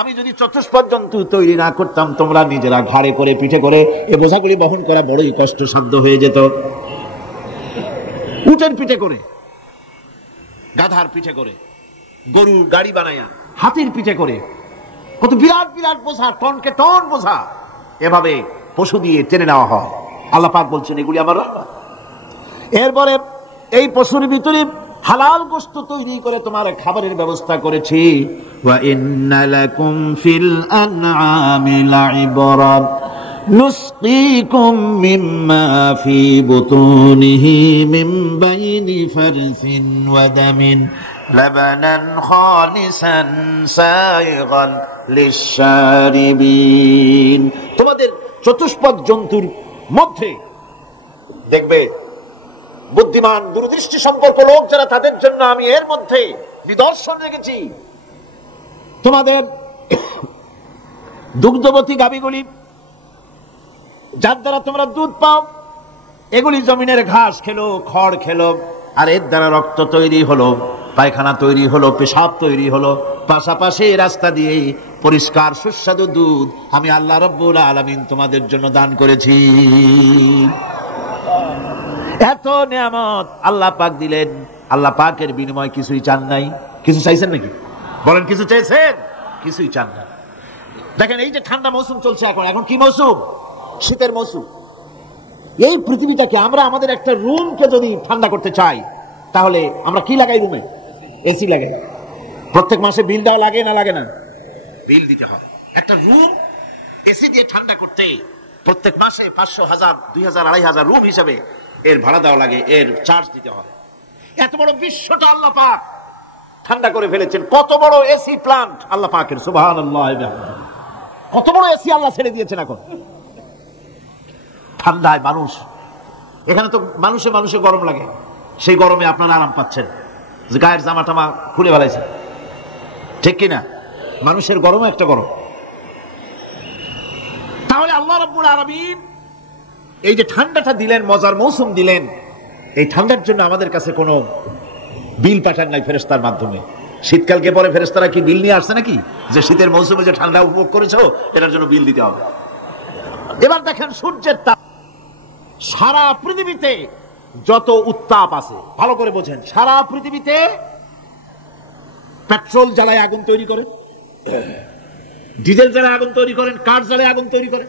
আমি যদি চতুষ্পদ জন্তু তৈরি না করতাম, তোমরা নিজেরা ঘাড়ে করে, পিঠে করে এই বোঝাগুলি বহন করা বড়ই কষ্টসাধ্য হয়ে যেত। উটের পিঠে করে, গাধার পিঠে করে, গরুর গাড়ি বানায়া, হাতির পিঠে করে, কত বিরাট বিরাট বোঝা, টনকে টন বোঝা এভাবে পশু দিয়ে টেনে নেওয়া হয়। আল্লাহ পাক বলছেন এগুলি আমার রহমত। এরপরে এই পশুর ভিতরে হালাল গোশত তৈরি করে তোমার খাবারের ব্যবস্থা করেছি। ওয়া ইন্না লাকুম ফিল আনআমি লাইবরাত নুসকিকুম মিম্মা ফি বুতুনিহি মিন বাইনি ফারসিন ওয়া দামিন লাবানান খালিসান সাইগান লিশ-শারিবিন। তোমাদের চতুষ্পদ জন্তুর মধ্যে দেখবে বুদ্ধিমান, দূরদৃষ্টি সম্পর্ক লোক যারা, তাদের জন্য আমি এর মধ্যে নিদর্শন রেখেছি। তোমাদের দুগ্ধবতী গাভীগুলি যার দ্বারা তোমরা দুধ পাও, এগুলি জমিনের ঘাস খেলো, খড় খেলো, আর এর দ্বারা রক্ত তৈরি হলো, পায়খানা তৈরি হলো, পেশাব তৈরি হলো, পাশাপাশি রাস্তা দিয়ে পরিষ্কার সুস্বাদু দুধ আমি আল্লাহ রাব্বুল আলামিন তোমাদের জন্য দান করেছি। এত নিয়ামত আল্লাহ পাক দিলেন, আল্লাহ পাকের বিনিময় কিছুই চান নাই। কিছু চাইছেন নাকি? বলেন কিছু চাইছেন? কিছুই চান না। দেখেন এই যে ঠান্ডা মৌসুম চলছে, এখন কি মৌসুম? শীতের মৌসুম। এই পৃথিবীটাকে আমরা, আমাদের একটা রুমকে যদি ঠান্ডা করতে চাই, তাহলে আমরা কি লাগাই? রুমে এসি লাগাই। প্রত্যেক মাসে বিল দেওয়া লাগে না? লাগে না? বিল দিতে হয়। একটা রুম এসি দিয়ে ঠান্ডা করতে প্রত্যেক মাসে 500, 1000, 2000, 2500 রুম হিসাবে এর ভাড়া দেওয়া লাগে, এর চার্জ দিতে হয়। এত বড় বিশ্বটা আল্লাহ পাক ঠান্ডা করে ফেলেছেন। কত বড় এসি প্লান্ট আল্লাহ পাকের, সুবহানাল্লাহ। কত বড় এসি আল্লাহ ছেড়ে দিয়েছেন এখন ঠান্ডায়। মানুষ এখানে তো মানুষে মানুষে গরম লাগে, সেই গরমে আপনারা আরাম পাচ্ছেন, যে গায়ের জামা টামা খুলে ফেলাইছেন, ঠিক কিনা? মানুষের গরমও একটা গরম। তাহলে আল্লাহ রাব্বুল আলামিন এই যে ঠান্ডাটা দিলেন, মজার মৌসুম দিলেন, এই ঠান্ডার জন্য আমাদের কাছে কোনো বিল পাঠান নাই ফেরেশতার মাধ্যমে। শীতকালকে পরে ফেরেশতারা কি বিল নিয়ে আসছে নাকি, যে শীতের মৌসুমে যে ঠান্ডা উপভোগ করেছো এটার জন্য বিল দিতে হবে? এবার দেখেন সূর্যের তাপ, সারা পৃথিবীতে যত উত্তাপ আছে, ভালো করে বোঝেন, সারা পৃথিবীতে পেট্রোল জ্বালায় আগুন তৈরি করেন, ডিজেল জ্বালায় আগুন তৈরি করেন, কাঠ জ্বালায় আগুন তৈরি করেন।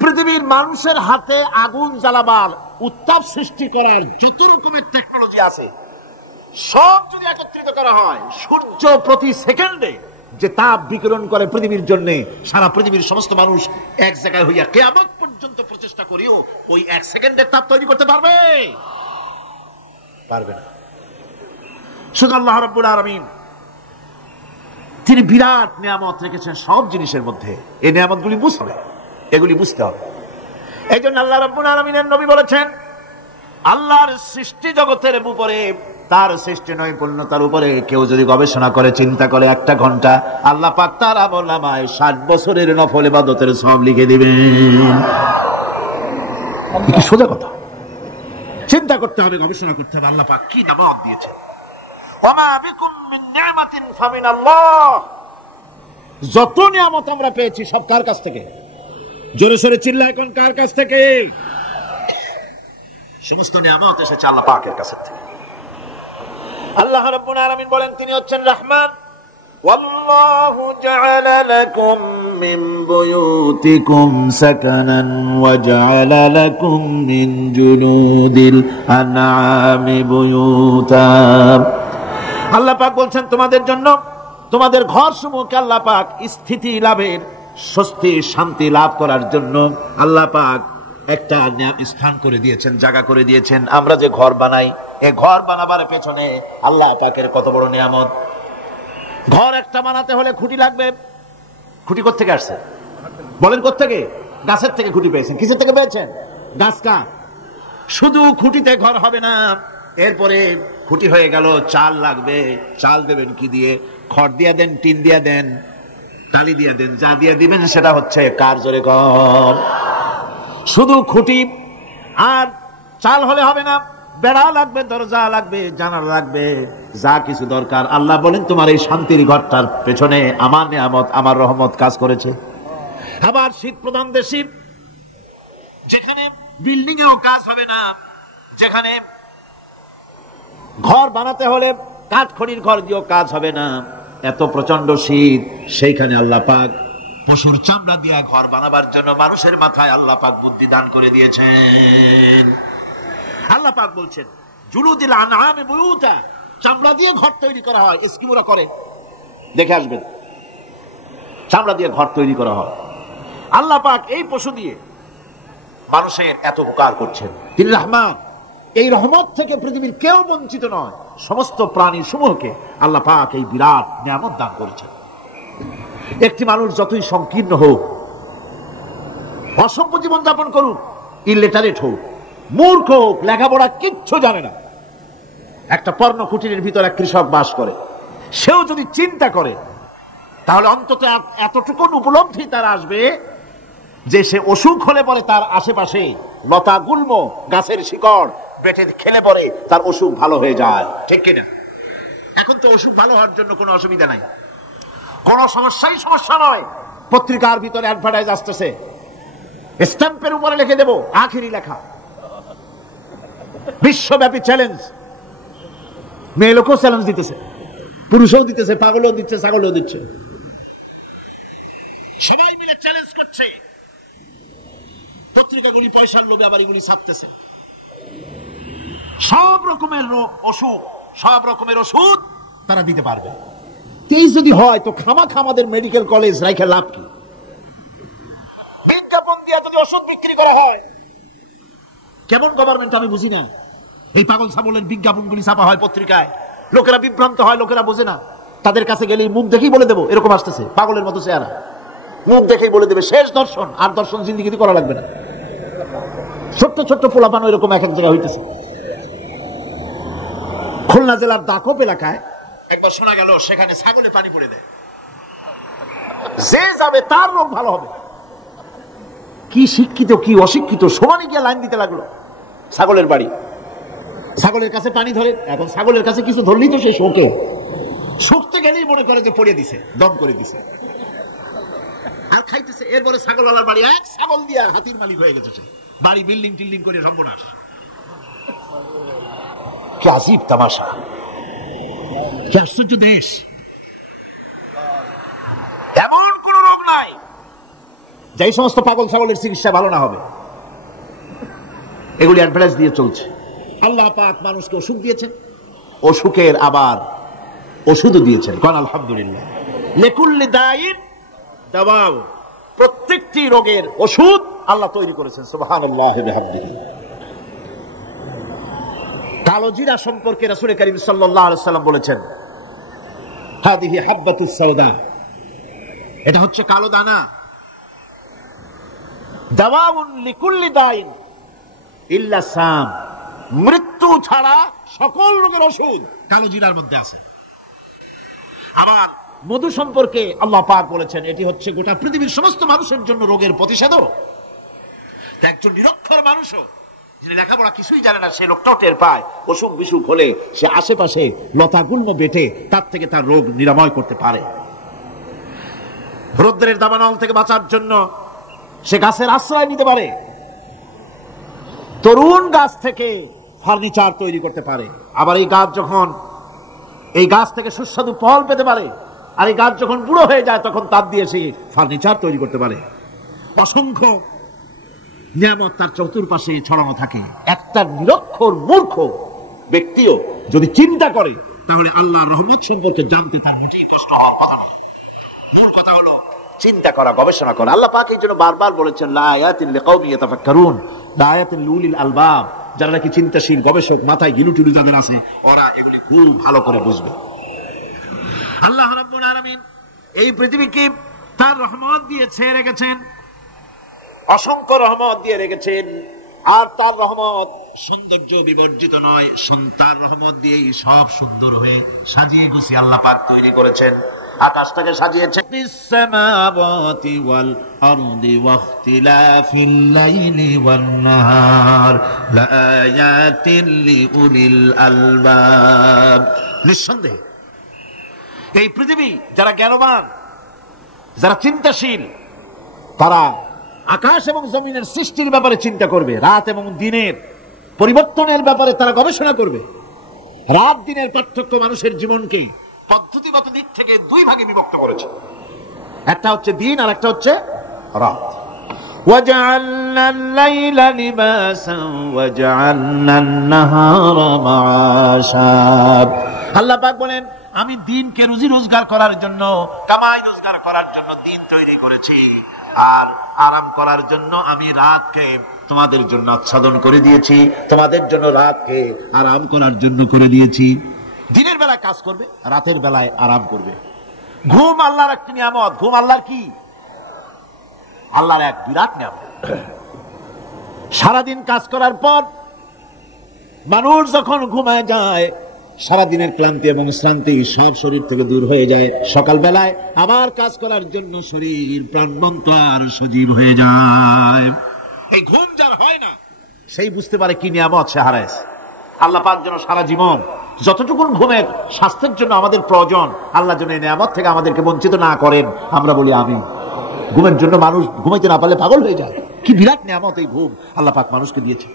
পৃথিবীর মানুষের হাতে আগুন জ্বালাবার, উত্তাপ সৃষ্টি করার যত রকমের টেকনোলজি আছে, সব যদি একত্রিত করা হয়, সূর্য প্রতি সেকেন্ডে যে তাপ বিকিরণ করে পৃথিবীর জন্য, সারা পৃথিবীর সমস্ত মানুষ এক জায়গায় হইয়া কিয়ামত পর্যন্ত প্রচেষ্টা করিও ওই 1 সেকেন্ডের তাপ তৈরি করতে পারবে? পারবে না। শুধু আল্লাহ রাব্বুল আলামিন তিনি বিরাট নিয়ামত রেখেছেন সব জিনিসের মধ্যে। এই নিয়ামতগুলি বুঝতে হবে, এগুলি বুঝতে হবে। এই জন্য আল্লাহ রাব্বুল আলামিনের নবী বলেছেন, আল্লাহর সৃষ্টি জগতের উপরে, তার সৃষ্টি নৈপুণ্যতার উপরে কেউ যদি গবেষণা করে, চিন্তা করে 1 ঘন্টা, আল্লাহ পাক তার আমলনামায় 60 বছরের নফল ইবাদতের সওয়াব লিখে দিবেন। এটা সোজা কথা। চিন্তা করতে হবে, গবেষণা করতে হবে, আল্লাহ পাক কি নিয়ামত দিয়েছেন। ওমা বিকুম মিন নি'মাতিন ফামিনাল্লাহ। যত নিয়ামত আমরা পেয়েছি সব কার কাছ থেকে? জোরে সোরে চিল্লায় কোন, কার কাছ থেকে? সমস্ত নিয়ামত এসেছে আল্লাহ পাকের কাছ থেকে। আল্লাহ রাব্বুল আলামিন বলেন, তিনি হচ্ছেন রহমান। ওয়াল্লাহু জাআলা লাকুম মিন বুয়ুতিকুম সাকানান ওয়া জাআলা লাকুম মিন জুলুদিল আনআমি বুয়ুতা। আল্লাহ পাক বলছেন, তোমাদের জন্য তোমাদের ঘরসমূহকে আল্লাহ পাক স্থিতি লাভের, স্বস্তি শান্তি লাভ করার জন্য আল্লাহ পাক একটা স্থান করে দিয়েছেন, জায়গা করে দিয়েছেন। আমরা যে ঘর বানাই, এই ঘর বানাবার পেছনে আল্লাহ পাকের কত বড় নিয়ামত। ঘর একটা বানাতে হলে খুঁটি লাগবে। খুঁটি কোত্থেকে আসছে বলেন? কোত্থেকে? গাছের থেকে খুঁটি পেয়েছেন। কিসের থেকে পেয়েছেন? গাছ কাঠ। শুধু খুঁটিতে ঘর হবে না, এরপরে খুঁটি হয়ে গেল, চাল লাগবে। চাল দেবেন কি দিয়ে? খড় দিয়া দেন, টিন দিয়া দেন, টালি দিয়া দেন, যা দিয়া দিবেন সেটা হচ্ছে কার, জোরে কর। শুধু খুঁটি আর চাল হলে হবে না, বেড়া লাগবে, দরজা লাগবে, জানালা লাগবে, যা কিছু দরকার। আল্লাহ বলেন, তোমার এই শান্তির ঘরটার পেছনে আমার নিয়ামত, আমার রহমত কাজ করেছে। আবার শীত প্রধান দেশে, যেখানে বিল্ডিং এও কাজ হবে না, যেখানে ঘর বানাতে হলে কাঠ খড়ির ঘর দিয়েও কাজ হবে না, এত প্রচন্ড শীত, সেইখানে আল্লাহ পাক পশুর চামড়া দিয়া ঘর বানাবার জন্য মানুষের মাথায় আল্লাহ পাক বুদ্ধি দান করে দিয়েছেন। আল্লাহ পাক বলছেন, জুলুদিল আনআমি বুয়ুতা, চামড়া দিয়ে ঘর তৈরি করা হয়। এস্কিমোরা করে, দেখে আসবেন, চামড়া দিয়ে ঘর তৈরি করা হয়। আল্লাহ পাক এই পশু দিয়ে মানুষের এত উপকার করছেন। তিনি রহমান। এই রহমত থেকে পৃথিবীর কেউ বঞ্চিত নয়। সমস্ত প্রাণী সমূহকে আল্লাহ পাক এই বিরাট নিয়ামত দান করেছেন। একটি মানুষ যতই সংকীর্ণ হোক, অসভ্য জীবন যাপন করুক, ইলিটারেট হোক, মূর্খ হোক, লেখাপড়া কিচ্ছু জানে না, একটা পর্ণ কুটিরের ভিতর এক কৃষক বাস করে, সেও যদি চিন্তা করে, তাহলে অন্তত এতটুকু উপলব্ধি তার আসবে যে সে অসুখ হলে পরে তার আশেপাশে লতা গুল্ম, গাছের শিকড় বেটে খেলে পরে তার অসুখ ভালো হয়ে যায়, ঠিক কিনা? এখন তো অসুখ ভালো হওয়ার জন্য কোনো অসুবিধা নাই, কোন সমস্যা নয়। পত্রিকার ভিতরে অ্যাডভার্টাইজ আসতেছে, স্ট্যাম্পের উপরে লিখে দেব, আখেরি লেখা, বিশ্বব্যাপী চ্যালেঞ্জ। মেয়ে লোকও চ্যালেঞ্জ দিতেছে, পুরুষও দিতেছে, পাগলও দিচ্ছে, ছাগলও দিচ্ছে, সবাই মিলে চ্যালেঞ্জ করছে। পত্রিকাগুলি পয়সার লোভে আবার এগুলি ছাপতেছে। সব রকমের অসুখ, সব রকমের ওষুধ তারা দিতে পারবে। এই যদি হয় তো খামাখা আমাদের মেডিকেল কলেজ রাইখে লাভ কি? বিজ্ঞাপন দিয়ে যদি ওষুধ বিক্রি করা হয়। কেমন গভর্নমেন্ট আমি বুঝি না। এই পাগল ছাগলের বিজ্ঞাপনগুলি ছাপা হয় পত্রিকায়, লোকেরা বিভ্রান্ত হয়, লোকেরা বোঝে না। তাদের কাছে গেলে মুখ দেখেই বলে দেবো এরকম আসতেছে, পাগলের মতো চেহারা, মুখ দেখেই বলে দেবে শেষ দর্শন, আর দর্শন জিন্দিগিতে করা লাগবে না। ছোট্ট ছোট্ট পোলাপানো এরকম এক এক জায়গায় হইতেছে। খুলনা জেলার দাকপ এলাকায় একবার শোনা গেল সেখানে ছাগলে পানি পড়ে দেয়, যে যাবে তার রোগ ভালো হবে। কি শিক্ষিত কি অশিক্ষিত সমানে গিয়ে লাইন দিতে লাগলো। ছাগলের বাড়ি, ছাগলের কাছে পানি ধরে, এখন ছাগলের কাছে কিছু ধরলেই তো সে শোকে, শুকতে গেলেই মনে করে যে পড়িয়ে দিছে, দম করে দিছে, আর খাইতেছে। এরপরে ছাগলওয়ালার বাড়ি এক ছাগল দিয়া হাতির মালিক হয়ে গেছে, বাড়ি বিল্ডিং টিল্ডিং করে সর্বনাশ। কি আজীব তামাশা, কি আশ্চর্য দেশ। এমন কোন রোগ নাই যেই সমস্ত পাগল ছাগলের চিকিৎসা ভালো না হবে। এগুলি অ্যাডভার্টাইজ দিয়ে চলছে। আল্লাহ পাক মানুষকে অসুখ দিয়েছেন, অসুখের আবার ওষুধও দিয়েছেন। কোন আলহামদুলিল্লাহ। লিকুল্লি দাইন দাওয়াউ, প্রত্যেকটি রোগের ওষুধ আল্লাহ তৈরি করেছেন। সুবহানাল্লাহি ওয়া বিহামদিহি। কালো জিরা সম্পর্কে রাসূল করিম সাল্লাল্লাহু আলাইহি ওয়াসাল্লাম বলেছেন, হাদিহি হাব্বাতুস সাওদা, এটা হচ্ছে কালো দানা। দাওয়াউন লিকুল্লি দাইন ইল্লা সাম, মৃত্যু ছাড়া সকল রোগের ওষুধ কালো জিরার মধ্যে আছে। আবার মধু সম্পর্কে আল্লাহ পাক বলেছেন, এটি হচ্ছে গোটা পৃথিবীর সমস্ত মানুষের জন্য রোগের প্রতিষেধক। একজন নিরক্ষর মানুষও, যিনি লেখাপড়া কিছুই জানে না, সে লোকটাও টের পায় অসুখ বিসুখ হলে সে আশেপাশে লতাগুল্ম বেটে তার থেকে তার রোগ নিরাময় করতে পারে। রৌদ্রের দাবানল থেকে বাঁচার জন্য সে গাছের আশ্রয় নিতে পারে। তরুণ গাছ থেকে ফার্নিচার তৈরি করতে পারে। আবার এই গাছ থেকে সুস্বাদু ফল পেতে পারে। আর এই গাছ যখন বুড়ো হয়ে যায় তখন তার দিয়ে সে ফার্নিচার তৈরি করতে পারে। অসংখ্য নিয়ামত তার চতুর্পাশে ছড়ানো থাকে। একটা নিরক্ষর মূর্খ ব্যক্তিও যদি চিন্তা করে তাহলে আল্লাহর রহমত সম্পর্কে জানতে তার মোটেই কষ্ট হওয়ার কথা নয়। মূল কথা হলো চিন্তা করা, গবেষণা করা। আল্লাহ পাক এই জন্য বারবার বলেছেন, লা আয়াতিন লিকাউমিন ইয়াতাফাক্কারুন, লা আয়াতিন লিউলিল আলবাব, যারা নাকি চিন্তাশীল গবেষক, মাথায় গিলুটুলু যাদের আছে, ওরা এগুলি খুব ভালো করে বুঝবে। আল্লাহ রাব্বুল আলামিন এই পৃথিবীকে তার রহমত দিয়ে ছেয়ে রেখেছেন, অসংখ্য রহমত দিয়ে রেখেছেন। আর তার রহমত সৌন্দর্য বিবর্জিত নয়, তার রহমত দিয়ে সব সুন্দর হয়ে সাজিয়ে গুছিয়ে আল্লাহ পাক তৈরি করেছেন। আকাশটাকে সাজিয়েছেন, বিসসামাওয়াতি ওয়াল আরদি ওয়াখতিলাফিল লাইলি ওয়ান নাহার লাআয়াতিন লিউলিল আলবাব। নিঃসন্দেহে এই পৃথিবী যারা জ্ঞানবান, যারা চিন্তাশীল, তারা আকাশ এবং জমিনের সৃষ্টির ব্যাপারে চিন্তা করবে। রাত এবং দিনের পরিবর্তনের ব্যাপারে তারা গবেষণা করবে। রাত দিনের পার্থক্য মানুষের জীবনকে পদ্ধতিগত দিক থেকে দুই ভাগে বিভক্ত করেছে। একটা হচ্ছে দিন আর একটা হচ্ছে রাত। وَجَعَلْنَا اللَّيْلَ لِبَاسًا وَجَعَلْنَا النَّهَارَ مَعَاشًا। আল্লাহ পাক বলেন, আমি দিনকে রুজি রোজগার করার জন্য, কামাই রোজগার করার জন্য দিন তৈরি করেছি, আর আরাম করার জন্য আমি রাতকে তোমাদের জন্য আচ্ছাদন করে দিয়েছি, তোমাদের জন্য রাতকে আরাম করার জন্য করে দিয়েছি। দিনের বেলায় কাজ করবে, রাতের বেলায় আরাম করবে। ঘুম আল্লাহর একটি নিয়ামত। ঘুম আল্লাহর কি? আল্লাহর এক বিরাট নিয়ামত। সারাদিন কাজ করার পর মানুষ যখন ঘুমায় যায়, সারাদিনের ক্লান্তি এবং শ্রান্তি সব শরীর থেকে দূর হয়ে যায়। সকালবেলায় আবার কাজ করার জন্য শরীর প্রাণবন্ত আর সজীব হয়ে যায়। এই ঘুম যার হয় না, সেই বুঝতে পারে কি নিয়ামত সে হারাইছে। আল্লাহ পাক যেন সারা জীবন যতটুকু ঘুমের স্বাস্থ্যের জন্য আমাদের প্রয়োজন, আল্লাহ যেন এই নিয়ামত থেকে আমাদেরকে বঞ্চিত না করেন। আমরা বলি আমিন। ঘুমের জন্য মানুষ ঘুমাইতে না পারলে পাগল হয়ে যায়। কি বিরাট নিয়ামত এই ঘুম আল্লাহ পাক মানুষকে দিয়েছে।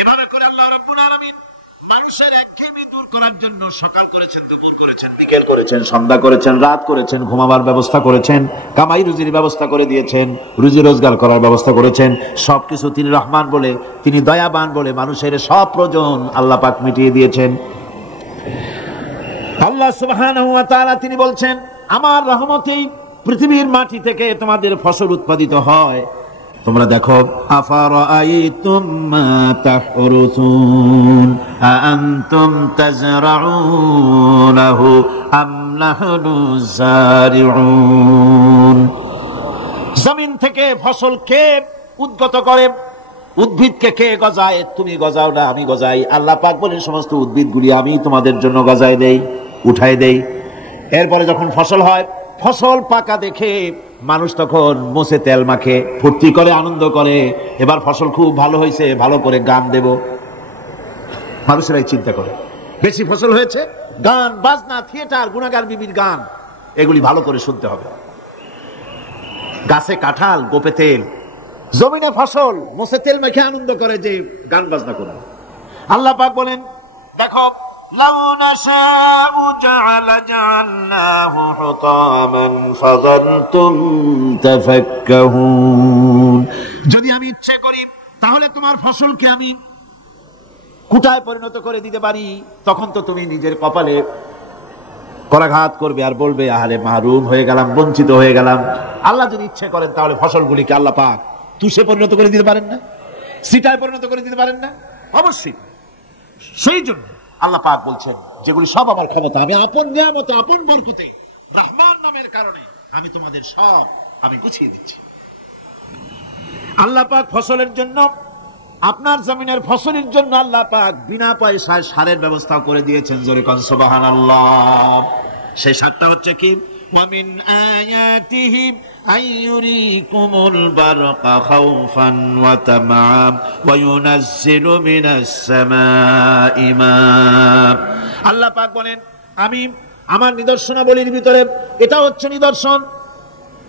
এভাবে করে আল্লাহ রাব্বুল আলামিন মানুষের একঘেয়েমি দূর করার জন্য সকাল করেছেন, দুপুর করেছেন, বিকেল করেছেন, সন্ধ্যা করেছেন, রাত করেছেন, ঘুমাবার ব্যবস্থা করেছেন, কামাই রুজির ব্যবস্থা করে দিয়েছেন, রুজি রোজগার করার ব্যবস্থা করেছেন। সবকিছু তিনি রহমান বলে, তিনি দয়াবান বলে মানুষের সব প্রয়োজন আল্লাহ পাক মিটিয়ে দিয়েছেন। আল্লাহ সুবহানাহু ওয়া তাআলা তিনি বলছেন, আমার রহমতেই পৃথিবীর মাটি থেকে তোমাদের ফসল উৎপাদিত হয়। তোমরা দেখো, আফারাআইতুম মা তাহরুসুন আআনতুম তাজরাউনাহু আম নাহনু যারিউন। জমিন থেকে ফসল কে উদ্গত করে? উদ্ভিদকে কে গজায়? তুমি গজাও না, আমি গজাই। আল্লাহ পাক বলেন, সমস্ত উদ্ভিদগুলি আমি তোমাদের জন্য গজায় দেই, উঠাই দেই। এরপরে যখন ফসল হয়, ফসল পাকা দেখে মানুষ তখন মুছে তেল মাখে, ফুর্তি করে, আনন্দ করে। এবার ফসল খুব ভালো হয়েছে, ভালো করে গান দেব। মানুষেরাই চিন্তা করে, বেশি ফসল হয়েছে, গান বাজনা, থিয়েটার, গুনাগার বিবির গান, এগুলি ভালো করে শুনতে হবে। গাছে কাঁঠাল, গোপে তেল, জমিনে ফসল, মুছে তেল মেখে আনন্দ করে যে গান বাজনা করে। আল্লাহ পাক বলেন, দেখো, লাউ নাশাউ জা'আলনাহু হুতামান ফাযালতুম তাফাক্কাহুন। যদি আমি ইচ্ছে করি তাহলে তোমার ফসলকে আমি কুটায় পরিণত করে দিতে পারি, তখন তো তুমি নিজের কপালে করাঘাত করবে আর বলবে, আহারে মাহরুম হয়ে গেলাম, বঞ্চিত হয়ে গেলাম। আল্লাহ যদি ইচ্ছে করেন তাহলে ফসলগুলিকে আল্লাহ পাক তুষে পরিণত করে দিতে পারেন না? সিটায় পরিণত করে দিতে পারেন না? অবশ্যই। সেই জন্য আল্লাহ পাক বলছেন, যেগুলি সব আমার ক্ষমতা, আমি আপন নিয়ামত, আপন বরকতে, রহমান নামের কারণে আমি তোমাদের সব আমি গুছিয়ে দিচ্ছি। আল্লাহ পাক ফসলের জন্য, আপনার জমিনের ফসলের জন্য আল্লাহ পাক বিনা পয়সায় সারের ব্যবস্থা করে দিয়েছেন। জোরে কোন সুবহানাল্লাহ। সেই সারটা হচ্ছে কি? ওয়ামিন আয়াতিহি আইয়ুরিকুমুল বারকা খাউফান ওয়া তামাআম ওয়া ইউনাজ্জিলু মিনাস সামাই মা। আল্লাহ পাক বলেন, আমি আমার নিদর্শনাবলীর ভিতরে এটা হচ্ছে নিদর্শন,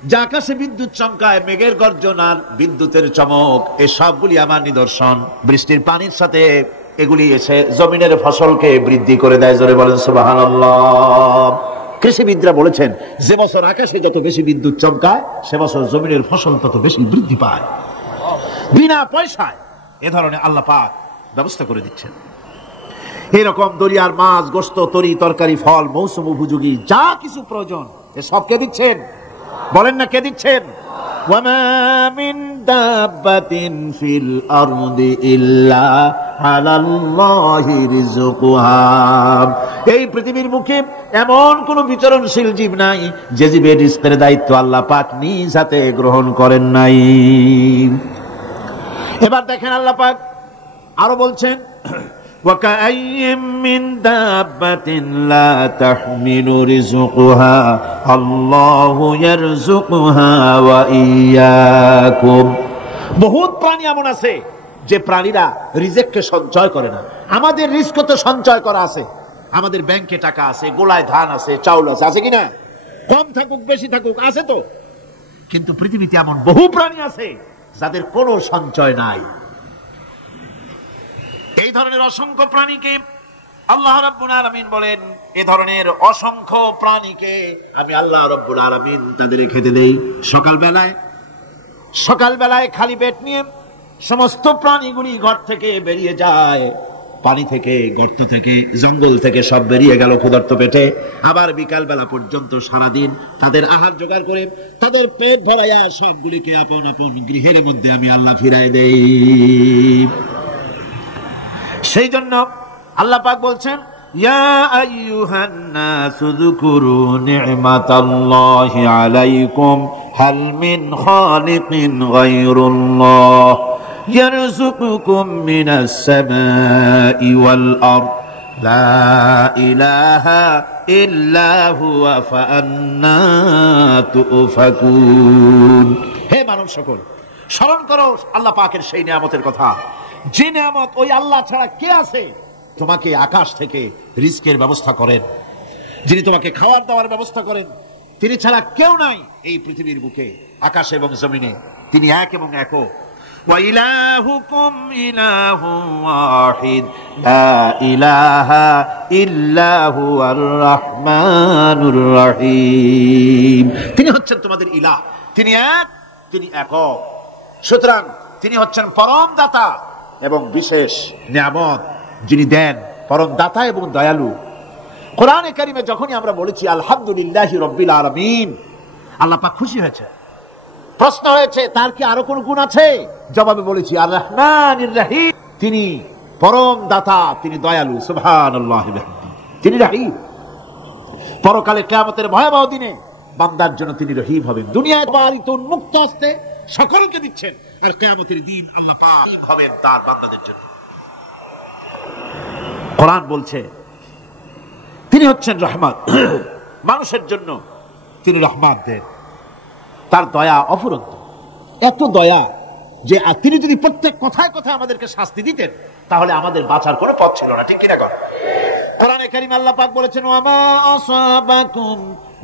যে আকাশে বিদ্যুৎ চমকায়, মেঘের গর্জন আর বিদ্যুতের চমক, এই সবগুলি আমার নিদর্শন। বৃষ্টির পানির সাথে এগুলি এসে জমিনের ফসলকে বৃদ্ধি করে দেয়। জোরে বলেন সুবহানাল্লাহ। কৃষিবিদরা বলেছেন, যে বছর আকাশে যত বেশি বিদ্যুৎ চমকায়, সে বছর জমিনের ফসল তত বেশি বৃদ্ধি পায়। বিনা পয়সায় এ ধরনের আল্লাহ পাক ব্যবস্থা করে দিচ্ছেন। এরকম দরিয়ার মাছ, গোশত, তরি তরকারি, ফল, মৌসুম উপযোগী যা কিছু প্রয়োজন, এ সব কে দিচ্ছেন? বলেন না, কে দিচ্ছেন? ওয়ামা মিন দাব্বাতিন ফিল আরদি ইল্লা আলাল্লাহি রিজকুহা। এই পৃথিবীর মুখে এমন কোন বিচরণশীল জীব নাই যে জীবের রিজকের দায়িত্ব আল্লাহ পাক নিজ হাতে গ্রহণ করেন নাই। এবার দেখেন, আল্লাহ পাক আরো বলছেন, وَكَأَيِّن مِّن دَابَّةٍ لَّا تَحْمِلُ رِزْقَهَا اللَّهُ يَرْزُقُهَا وَإِيَّاكُمْ। বহুত প্রাণী এমন আছে যে প্রাণীরা রিজেককে সঞ্চয় করে না। আমাদের রিজক তো সঞ্চয় করা আছে, আমাদের ব্যাংকে টাকা আছে, গোলায় ধান আছে, চাউল আছে, আছে কিনা? কম থাকুক বেশি থাকুক, আছে তো। কিন্তু পৃথিবীতে এমন বহু প্রাণী আছে যাদের কোনো সঞ্চয় নাই। এই ধরনের অসংখ্য প্রাণীকে আল্লাহ রাব্বুল আলামিন বলেন, এই ধরনের অসংখ্য প্রাণীকে আমি আল্লাহ রাব্বুল আলামিন তাদের খেতে দেই। সকালবেলায় খালি পেট নিয়ে সমস্ত প্রাণীগুলি ঘর থেকে বেরিয়ে যায়, পানি থেকে, গর্ত থেকে, জঙ্গল থেকে সব বেরিয়ে গেল ক্ষুধার্ত পেটে। আবার বিকাল বেলা পর্যন্ত সারাদিন তাদের আহার জোগাড় করে তাদের পেট ভরাইয়া সবগুলিকে আপন আপন গৃহের মধ্যে আমি আল্লাহ ফিরাই দেই। সেই জন্য আল্লাহ পাক বলছেন, ইয়া আইয়ুহান নাসু যকুরু নি'মাতাল্লাহি আলাইকুম হাল মিন খালিকিন গায়রুল্লাহ ইয়ারযুকুকুম মিনাস সামাই ওয়াল আরদ লা ইলাহা ইল্লা হুয়া ফাআন্না তুফাকুন। হে মানব সকল, স্মরণ করো আল্লাহ পাকের সেই নিয়ামতের কথা, যে নিয়ামত ওই আল্লাহ ছাড়া কে আছে? তোমাকে আকাশ থেকে রিজকের ব্যবস্থা করেন, যিনি তোমাকে খাওয়ার দাওয়ার ব্যবস্থা করেন, তিনি ছাড়া কেউ নাই এই পৃথিবীর বুকে, আকাশ এবং জমিনে। তিনি এক এবং একক। ওয়া ইলাহুকুম ইলাহুন ওয়াহিদ লা ইলাহা ইল্লা হুয়ার রহমানুর রহিম। তিনি হচ্ছেন তোমাদের ইলাহ, তিনি এক, তিনি একক। সুতরাং তিনি হচ্ছেন পরম দাতা এবং বিশেষ নিয়ামত যিনি দেন, পরম দাতা এবং দয়ালু। কোরআনে কারিমে যখনই আমরা বলেছি আলহামদুলিল্লাহি রাব্বিল আলামিন, আল্লাহ পাক খুশি হয়েছে। প্রশ্ন হয়েছে তার কি আরো কোন গুণ আছে? জবাবে বলেছি আর রহমানির রহিম, তিনি পরম দাতা, তিনি দয়ালু, সুবহানাল্লাহি ওয়া বিহামদিহি, তিনি রহিম। পরকালে কিয়ামতের ভয়াবহ দিনে বান্দার জন্য তিনি রহিম হবেন। দুনিয়ায় বাড়িতে উন্মুক্ত হস্তে সকলকে দিচ্ছেন, আর কিয়ামতের দিন আল্লাহ পাক হবেন তার বান্দাদের জন্য। কোরআন বলছে তিনি হচ্ছেন রহমত, মানুষের জন্য তিনি রহমত দেন, তার দয়া অফুরন্ত। এত দয়া যে তিনি যদি প্রত্যেক কথায় কথায় আমাদেরকে শাস্তি দিতেন তাহলে আমাদের বাঁচার কোনো পথ ছিল না, ঠিক কিনা? কোরআনে কারীমে আল্লাহ পাক বলেছেন ওয়ামা আসাবাকুম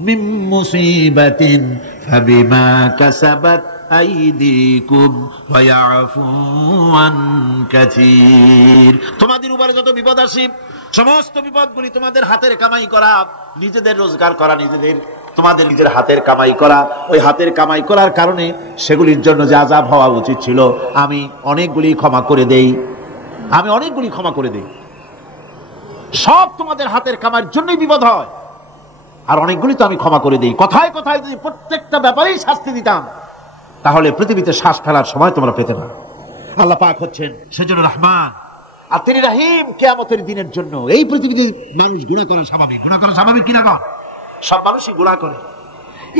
মিন মুসিবাতিন ফাবিমা কাসাবাত আইদিকুম ওয়া ইয়াফু আন কাসীর। তোমাদের উপরে যত বিপদ আসে সমস্ত বিপদগুলি তোমাদের হাতের কামাই করা, নিজেদের রোজগার করা, তোমাদের নিজের হাতের কামাই করা। ওই হাতের কামাই করার কারণে সেগুলির জন্য যে আযাব হওয়া উচিত ছিল আমি অনেকগুলি ক্ষমা করে দেই, আমি অনেকগুলি ক্ষমা করে দেই। সব তোমাদের হাতের কামাইয়ের জন্যই বিপদ হয়, আর অনেকগুলি তো আমি ক্ষমা করে দেই। কথায় কথায় যদি প্রত্যেকটা ব্যাপারেই শাস্তি দিতাম তাহলে পৃথিবীতে শ্বাস ফেলার সময় তোমরা পেতে না। আল্লাহ পাক হচ্ছেন সেজন্য রহমান, আর তিনি রহিম। কিয়ামতের দিনের জন্য এই পৃথিবীতে মানুষ গুনাহ করা স্বাভাবিক, গুনাহ করা স্বাভাবিক কিনা? সব মানুষই গুনাহ করে।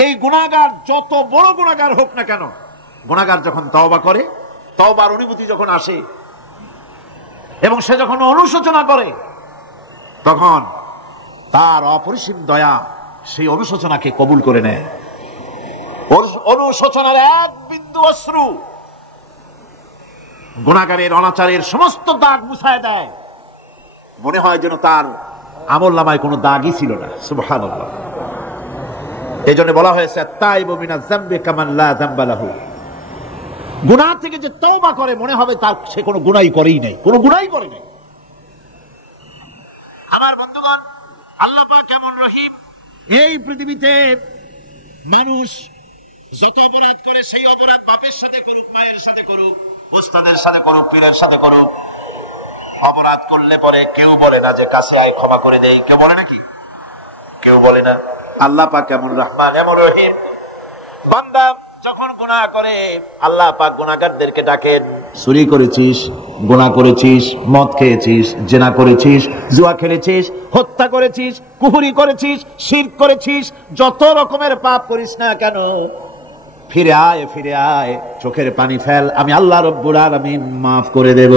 এই গুনাহগার যত বড় গুনাহগার হোক না কেন, গুনাহগার যখন তওবা করে, তওবার অনুভূতি যখন আসে এবং সে যখন অনুশোচনা করে, তখন তার অপরিসীম দয়া সেই অনুশোচনাকে কবুল করে নেয়। অনুশোচনার এক বিন্দু অশ্রু গুনাহগারের অনাচারের সমস্ত দাগ মুছায় দেয়, মনে হয় যেন তার আমলনামায় কোনো দাগই ছিল না। সুবহানাল্লাহ। এই জন্য বলা হয়েছে তাইবু মিনাজ যামবি কামান লা যামবা লাহু, গুনাহ থেকে যে তওবা করে মনে হবে তার সে কোনো গুনাহই করেই নাই, কোনো গুনাহই করে নাই। আমার বন্ধুগণ, আল্লাহ পাক কেমন রহিম। এই পৃথিবীতে মানুষ যত অপরাধ করে সেই অপরাধ বাপের সাথে করুক, মায়ের সাথে করুক, ওস্তাদের সাথে করুক, পীরের সাথে করুক, অপরাধ করলে পরে কেউ বলে না যে কাছে আয় ক্ষমা করে দেই, কেউ বলে নাকি? কেউ বলে না। আল্লাহ পাক কেমন রহমান, এমন রহিম। বান্দা যখন গুনাহ করে আল্লাহ পাক গুনাহগারদেরকে ডাকেন, চুরি করেছিস, গুনাহ করেছিস, মদ খেয়েছিস, জিনা করেছিস, জুয়া খেলেছিস, হত্যা করেছিস, কুফরি করেছিস, শিরক করেছিস, যত রকমের পাপ করিস না কেন ফিরে আয়, ফিরে আয়, চোখের পানি ফেল, আমি আল্লাহ রব্বুল আলামিন মাফ করে দেব।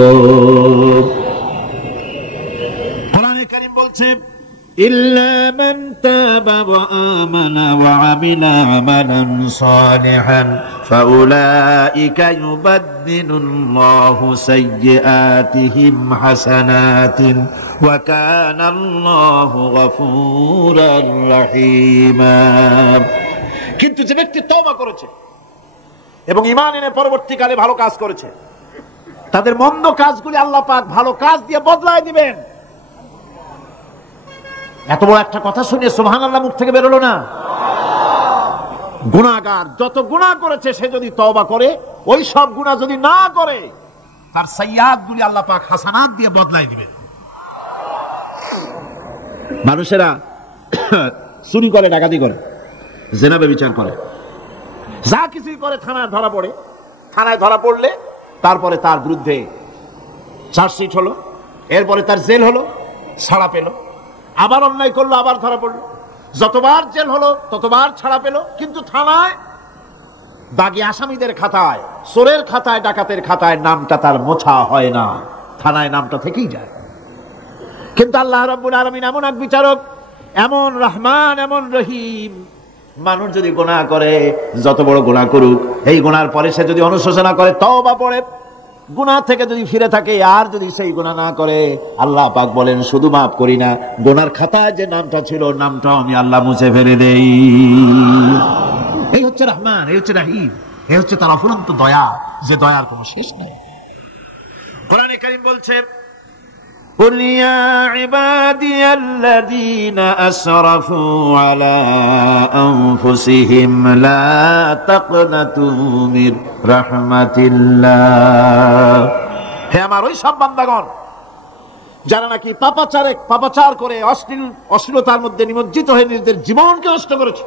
কোরআনে কারীম বলছে ইল্লা মান তাবা ওয়া আমানা ওয়া আমিলা আমালান সালিহান ফাউলাইকা ইউবাদদিলুল্লাহু সাইয়্যাতিহিম হাসানাতিন ওয়া কানাল্লাহু গফুরার রহিমা। কিন্তু যে ব্যক্তি তওবা করেছে এবং ঈমান এনে পরবর্তীকালে ভালো কাজ করেছে, তাদের মন্দ কাজগুলি আল্লাহ পাক ভালো কাজ দিয়ে বদলায় দিবেন। এত বড় একটা কথা শুনে সুবহানাল্লাহ মুখ থেকে বেরোলো না? গুনাহগার যত গুনাহ করেছে সে যদি তওবা করে, ওই সব গুনাহ যদি না করে, তার সাইয়্যাতগুলি আল্লাহ পাক হাসানাত দিয়ে বদলায় দিবেন। মানুষেরা চুরি করে, ডাকাতি করে, জিনা ব্যভিচার করে, যা কিছুই করে থানায় ধরা পড়ে। থানায় ধরা পড়লে তারপরে তার বিরুদ্ধে চার্জশিট হলো, এরপরে তার জেল হলো, ছাড়া পেল, আবার অন্যায় করলো, আবার ধরা পড়লো, যতবার জেল হলো ততবার ছাড়া পেল, কিন্তু থানায় দাগী আসামিদের খাতায়, চোরের খাতায়, ডাকাতের খাতায় নামটা তার মোছা হয় না, থানায় নামটা থেকেই যায়। কিন্তু আল্লাহ রাব্বুল আলামিন এমন এক বিচারক, এমন রহমান, এমন রহিম। মানুষ যদি গুনাহ করে, যত বড় গুনাহ করুক, এই গুনার পরে সে যদি অনুশোচনা করে, তওবা পড়ে, গুনাহ থেকে যদি ফিরে থাকে, আর যদি সেই গুনাহ না করে, আল্লাহ পাক বলেন শুধু মাফ করি না, গুনার খাতায় যে নামটা ছিল নামটাও আমি আল্লাহ মুছে ফেলে দেই। এই হচ্ছে রহমান, এই হচ্ছে রহিম, এই হচ্ছে তার অফুরন্ত দয়া, যে দয়ার কোনো শেষ নাই। কোরআনে কারীম বলছে قل يا عبادي الذين أسرفوا على أنفسهم لا تقنطوا من رحمة الله। হে আমার ওই সব বান্দাগণ যারা নাকি পাপাচার করে অশ্লীলতার মধ্যে নিমজ্জিত হয়ে নিজেদের জীবনকে নষ্ট করেছে।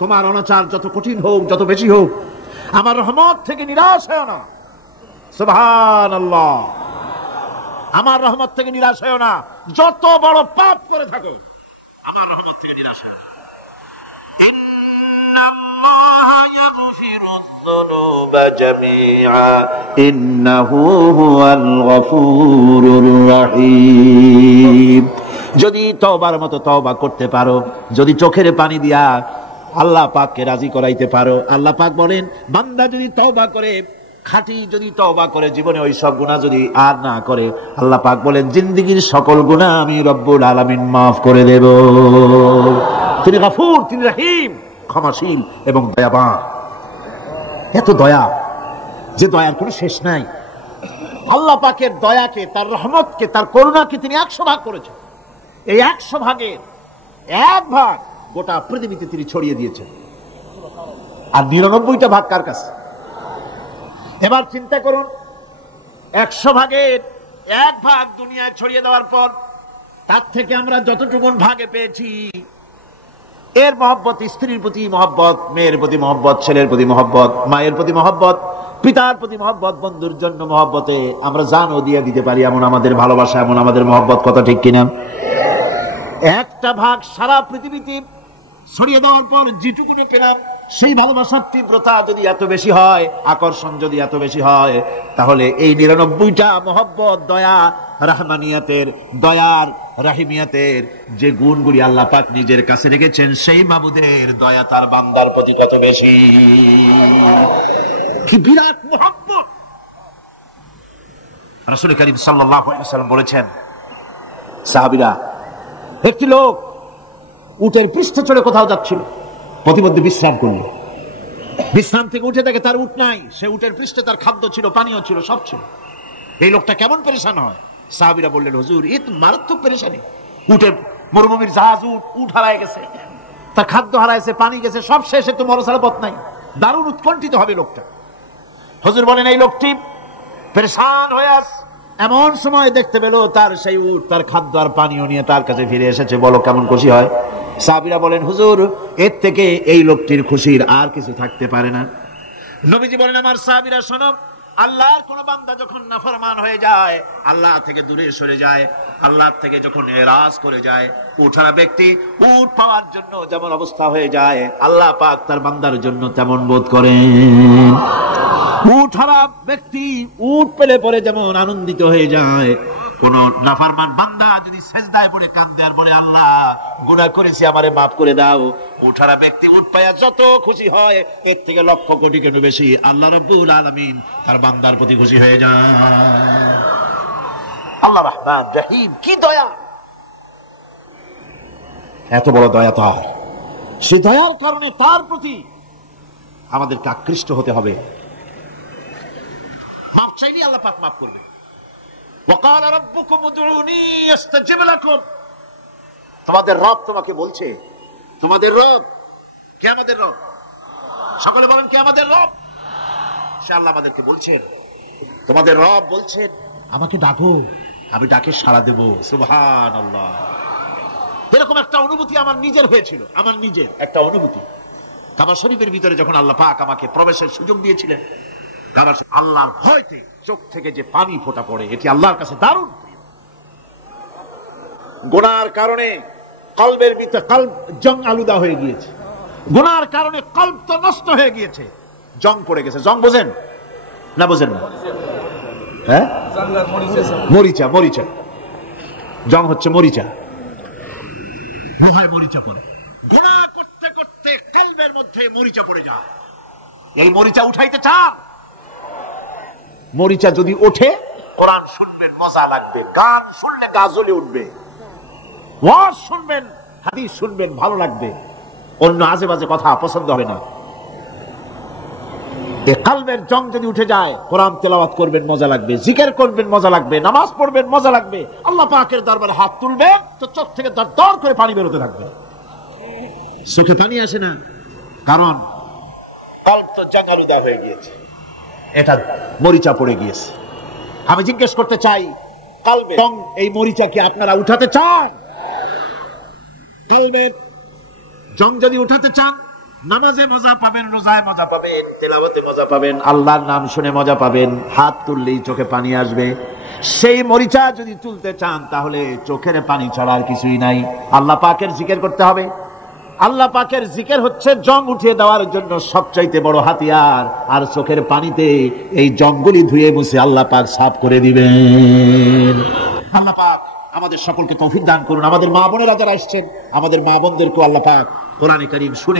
তোমার অনাচার যত কঠিন হোক, যত বেশি হোক, আমার রহমত থেকে নিরাশ হয় না। সুবহানাল্লাহ, আমার রহমত থেকে নিরাশ হয় না। যত বড় পাপ করে থাকো, আমার রহমত থেকে নিরাশ হয় না। ইন্নাল্লাহা ইয়াগফিরুয যুনুবা জামিআ ইন্নাহু হুয়াল গফুরুর রহিম। যদি তওবার মতো তওবা করতে পারো, যদি চোখের পানি দিয়া আল্লাহ পাককে রাজি করাইতে পারো, আল্লাহ পাক বলেন বান্দা যদি তওবা করে, খাঁটি যদি তওবা করে, জীবনে ওই সব গুনাহ যদি আর না করে, আল্লাহ পাক বলেন জিন্দেগীর সকল গুনাহ আমি রব্বুল আলামিন মাফ করে দেব। তিনি গফুর, তিনি রহিম, ক্ষমাশীল এবং দয়াবান। এত দয়া যে দয়ার কোনো শেষ নাই। আল্লাহ পাকের দয়াকে, তার রহমতকে, তার করুণাকে তিনি 100 ভাগ করেছেন। এই 100 ভাগের 1 ভাগ গোটা পৃথিবীতে তিনি ছড়িয়ে দিয়েছেন। আর 99টা ভাগ কার কাছে? এবার চিন্তা করুন, 100 ভাগের 1 ভাগ দুনিয়ায় ছড়িয়ে দেওয়ার পর তার থেকে আমরা যতটুকুন ভাগে পেয়েছি, এর মহব্বত, স্ত্রীর প্রতি মহব্বত, মেয়ের প্রতি মহব্বত, ছেলের প্রতি মহব্বত, মায়ের প্রতি মহব্বত, পিতার প্রতি মহব্বত, বন্ধুর জন্য মহব্বতে আমরা জানও দিয়ে দিতে পারি। এমন আমাদের ভালোবাসা, এমন আমাদের মহব্বত, কথা ঠিক কিনা? 1টা ভাগ সারা পৃথিবীতে ছড়িয়ে দেওয়ার পর যেটুকুনি পেলাম, সেই ভালোবাসার তীব্রতা যদি এত বেশি হয়, আকর্ষণ যদি এত বেশি হয়, তাহলে এই 99টা মহব্বত, দয়া, রহমানিয়াতের, দয়ার, রাহিমিয়াতের যে গুণগুলি আল্লাহ পাক নিজের কাছে রেখেছেন, সেই মাবুদের দয়া তার বান্দার প্রতি কত বেশি! কি বিরাট মহব্বত! রাসূল করিম সাল্লাল্লাহু আলাইহি ওয়াসাল্লাম বলেছেন, সাহাবীরা, একটি লোক উটের পৃষ্ঠে চড়ে কোথাও যাচ্ছিল, প্রতিমধ্যে বিশ্রাম করল। বিশ্রাম থেকে উঠে দেখে তার উট নাই। সে উটের পৃষ্ঠে তার খাদ্য ছিল, পানীয় ছিল, সব ছিল। এই লোকটা কেমন পেরেশান হয়? সাহাবীরা বললেন, হুজুর, এ তো মারাত্মক পেরেশানি। উটের মরুভূমির জাহাজ, উট হারায় গেছে, তার খাদ্য হারাইছে, পানি গেছে, সব শেষ, একটু মরা ছাড়া পথ নাই। দারুণ উৎকণ্ঠিত হবে লোকটা। হুজুর বলেন, এই লোকটি পেরেশান হয়ে আস। এমন সময় দেখতে পেল তার সেই উট তার খাদ্য আর পানীয় নিয়ে তার কাছে ফিরে এসেছে। বলো কেমন খুশি হয়? সাহাবীরা বলেন, হুজুর, এর থেকে এই লোকটির খুশির আর কিছু থাকতে পারে না। নবীজি বলেন, আমার সাহাবীরা শোনো, আল্লাহর কোন বান্দা যখন নাফরমান হয়ে যায়, আল্লাহ থেকে দূরে সরে যায়, আল্লাহ থেকে যখন এরাজ করে যায়, উঠারা ব্যক্তি উট পাওয়ার জন্য যেমন অবস্থা হয়ে যায়, আল্লাহ পাক তার বান্দার জন্য তেমন বোধ করেন। উঠারা ব্যক্তি উট পেলে পরে যেমন আনন্দিত হয়ে যায়, কোন নাফরমান বান্দা যদি সিজদায় পড়ে কাঁদে আর বলে, আল্লাহ গুনাহ করেছি, আমারে মাফ করে দাও, উঠারা ব্যক্তি উট পায়া যত খুশি হয়, এর থেকে লক্ষ কোটি গুণ বেশি আল্লাহ রাব্বুল আলামিন তার বান্দার প্রতি খুশি হয়ে যায়। আল্লাহ রহমান রহিম, কি দয়া! এত বড় দয়া তার। সে দয়ার কারণে তার প্রতি আমাদেরকে আকৃষ্ট হতে হবে। মাফ চাইলে আল্লাহ পাক মাফ করবে। ওয়াকাল রাব্বুকুম উদউনি আস্তাজিব লাকুম। তোমাদের রব তোমাকে বলছে, তোমাদের রব কে? আমাদের রব। সকলে বলেন, কে আমাদের রব? সে আল্লাহ আমাদেরকে বলছেন, তোমাদের রব বলছেন, আমাকে ডাকো, আমি ডাকে সাড়া দেব। সুবহানাল্লাহ। এরকম একটা অনুভূতি আমার নিজের হয়েছিল, আমার নিজের একটা অনুভূতি। কাবা শরীফের ভিতরে যখন আল্লাহ পাক আমাকে প্রবেশের সুযোগ দিয়েছিলেন, আল্লাহর ভয়তে চোখ থেকে যে পানি ফোঁটা পড়ে, এটি আল্লাহর কাছে দারুণ। গুনার কারণে কলবের ভিতরে কলব জং আলুদা হয়ে গিয়েছে, গুনার কারণে কলব তো নষ্ট হয়ে গিয়েছে, জং পড়ে গেছে। জং বোঝেন না? বোঝেন না? হ্যাঁ, মরিচা। মরিচা জং হচ্ছে মরিচা, মরিচা পড়ে। গুনাহ করতে করতে কলবের মধ্যে মরিচা পড়ে যায়। এই মরিচা উঠাইতে চান? মরিচা যদি ওঠে, কোরআন শুনবেন, মজা লাগবে, গান শুনলে গা জ্বলে উঠবে, ওয়াজ শুনবেন, হাদিস শুনবেন, ভালো লাগবে, অন্য আজে বাজে কথা পছন্দ হবে না। এই কলবের জং যদি উঠে যায়, কোরআন তেলাওয়াত করবেন, মজা লাগবে, জিকির করবেন, মজা লাগবে, নামাজ পড়বেন, মজা লাগবে, আল্লাহ পাকের দরবারে হাত তুলবেন তো চোখ থেকে দর করে পানি বেরোতে থাকবে। চোখে পানি আসে না, কারণ কলব তো জঙ্গালুদা হয়ে গিয়েছে, এটা মরিচা পড়ে গিয়েছে। আমি জিজ্ঞেস করতে চাই, কালবে এই মরিচা কি আপনারা উঠাতে চান? কালবের জং যদি উঠাতে চান, নামাজে মজা পাবেন, রোজায় মজা পাবেন, তেলাওয়াতে মজা পাবেন, আল্লাহর নাম শুনে মজা পাবেন, হাত তুললেই চোখে পানি আসবে। সেই মরিচা যদি তুলতে চান তাহলে চোখের পানি ছাড়া আর কিছুই নাই। আল্লাহ পাকের জিকির করতে হবে। আল্লাহ পাকের জিকির হচ্ছে জং উঠিয়ে দেওয়ার জন্য সবচাইতে বড় হাতিয়ার। আর চোখের পানিতে এই জংগুলি ধুয়ে মুছে আল্লাহ পাক সাফ করে দিবেন। আল্লাহ পাক আমাদের সকলকে তৌফিক দান করুন। আমাদের মা বোনেরা যারা আসছেন, আমাদের মা বোনদেরকে আল্লাহ পাক কোরআনে কারীম শুনে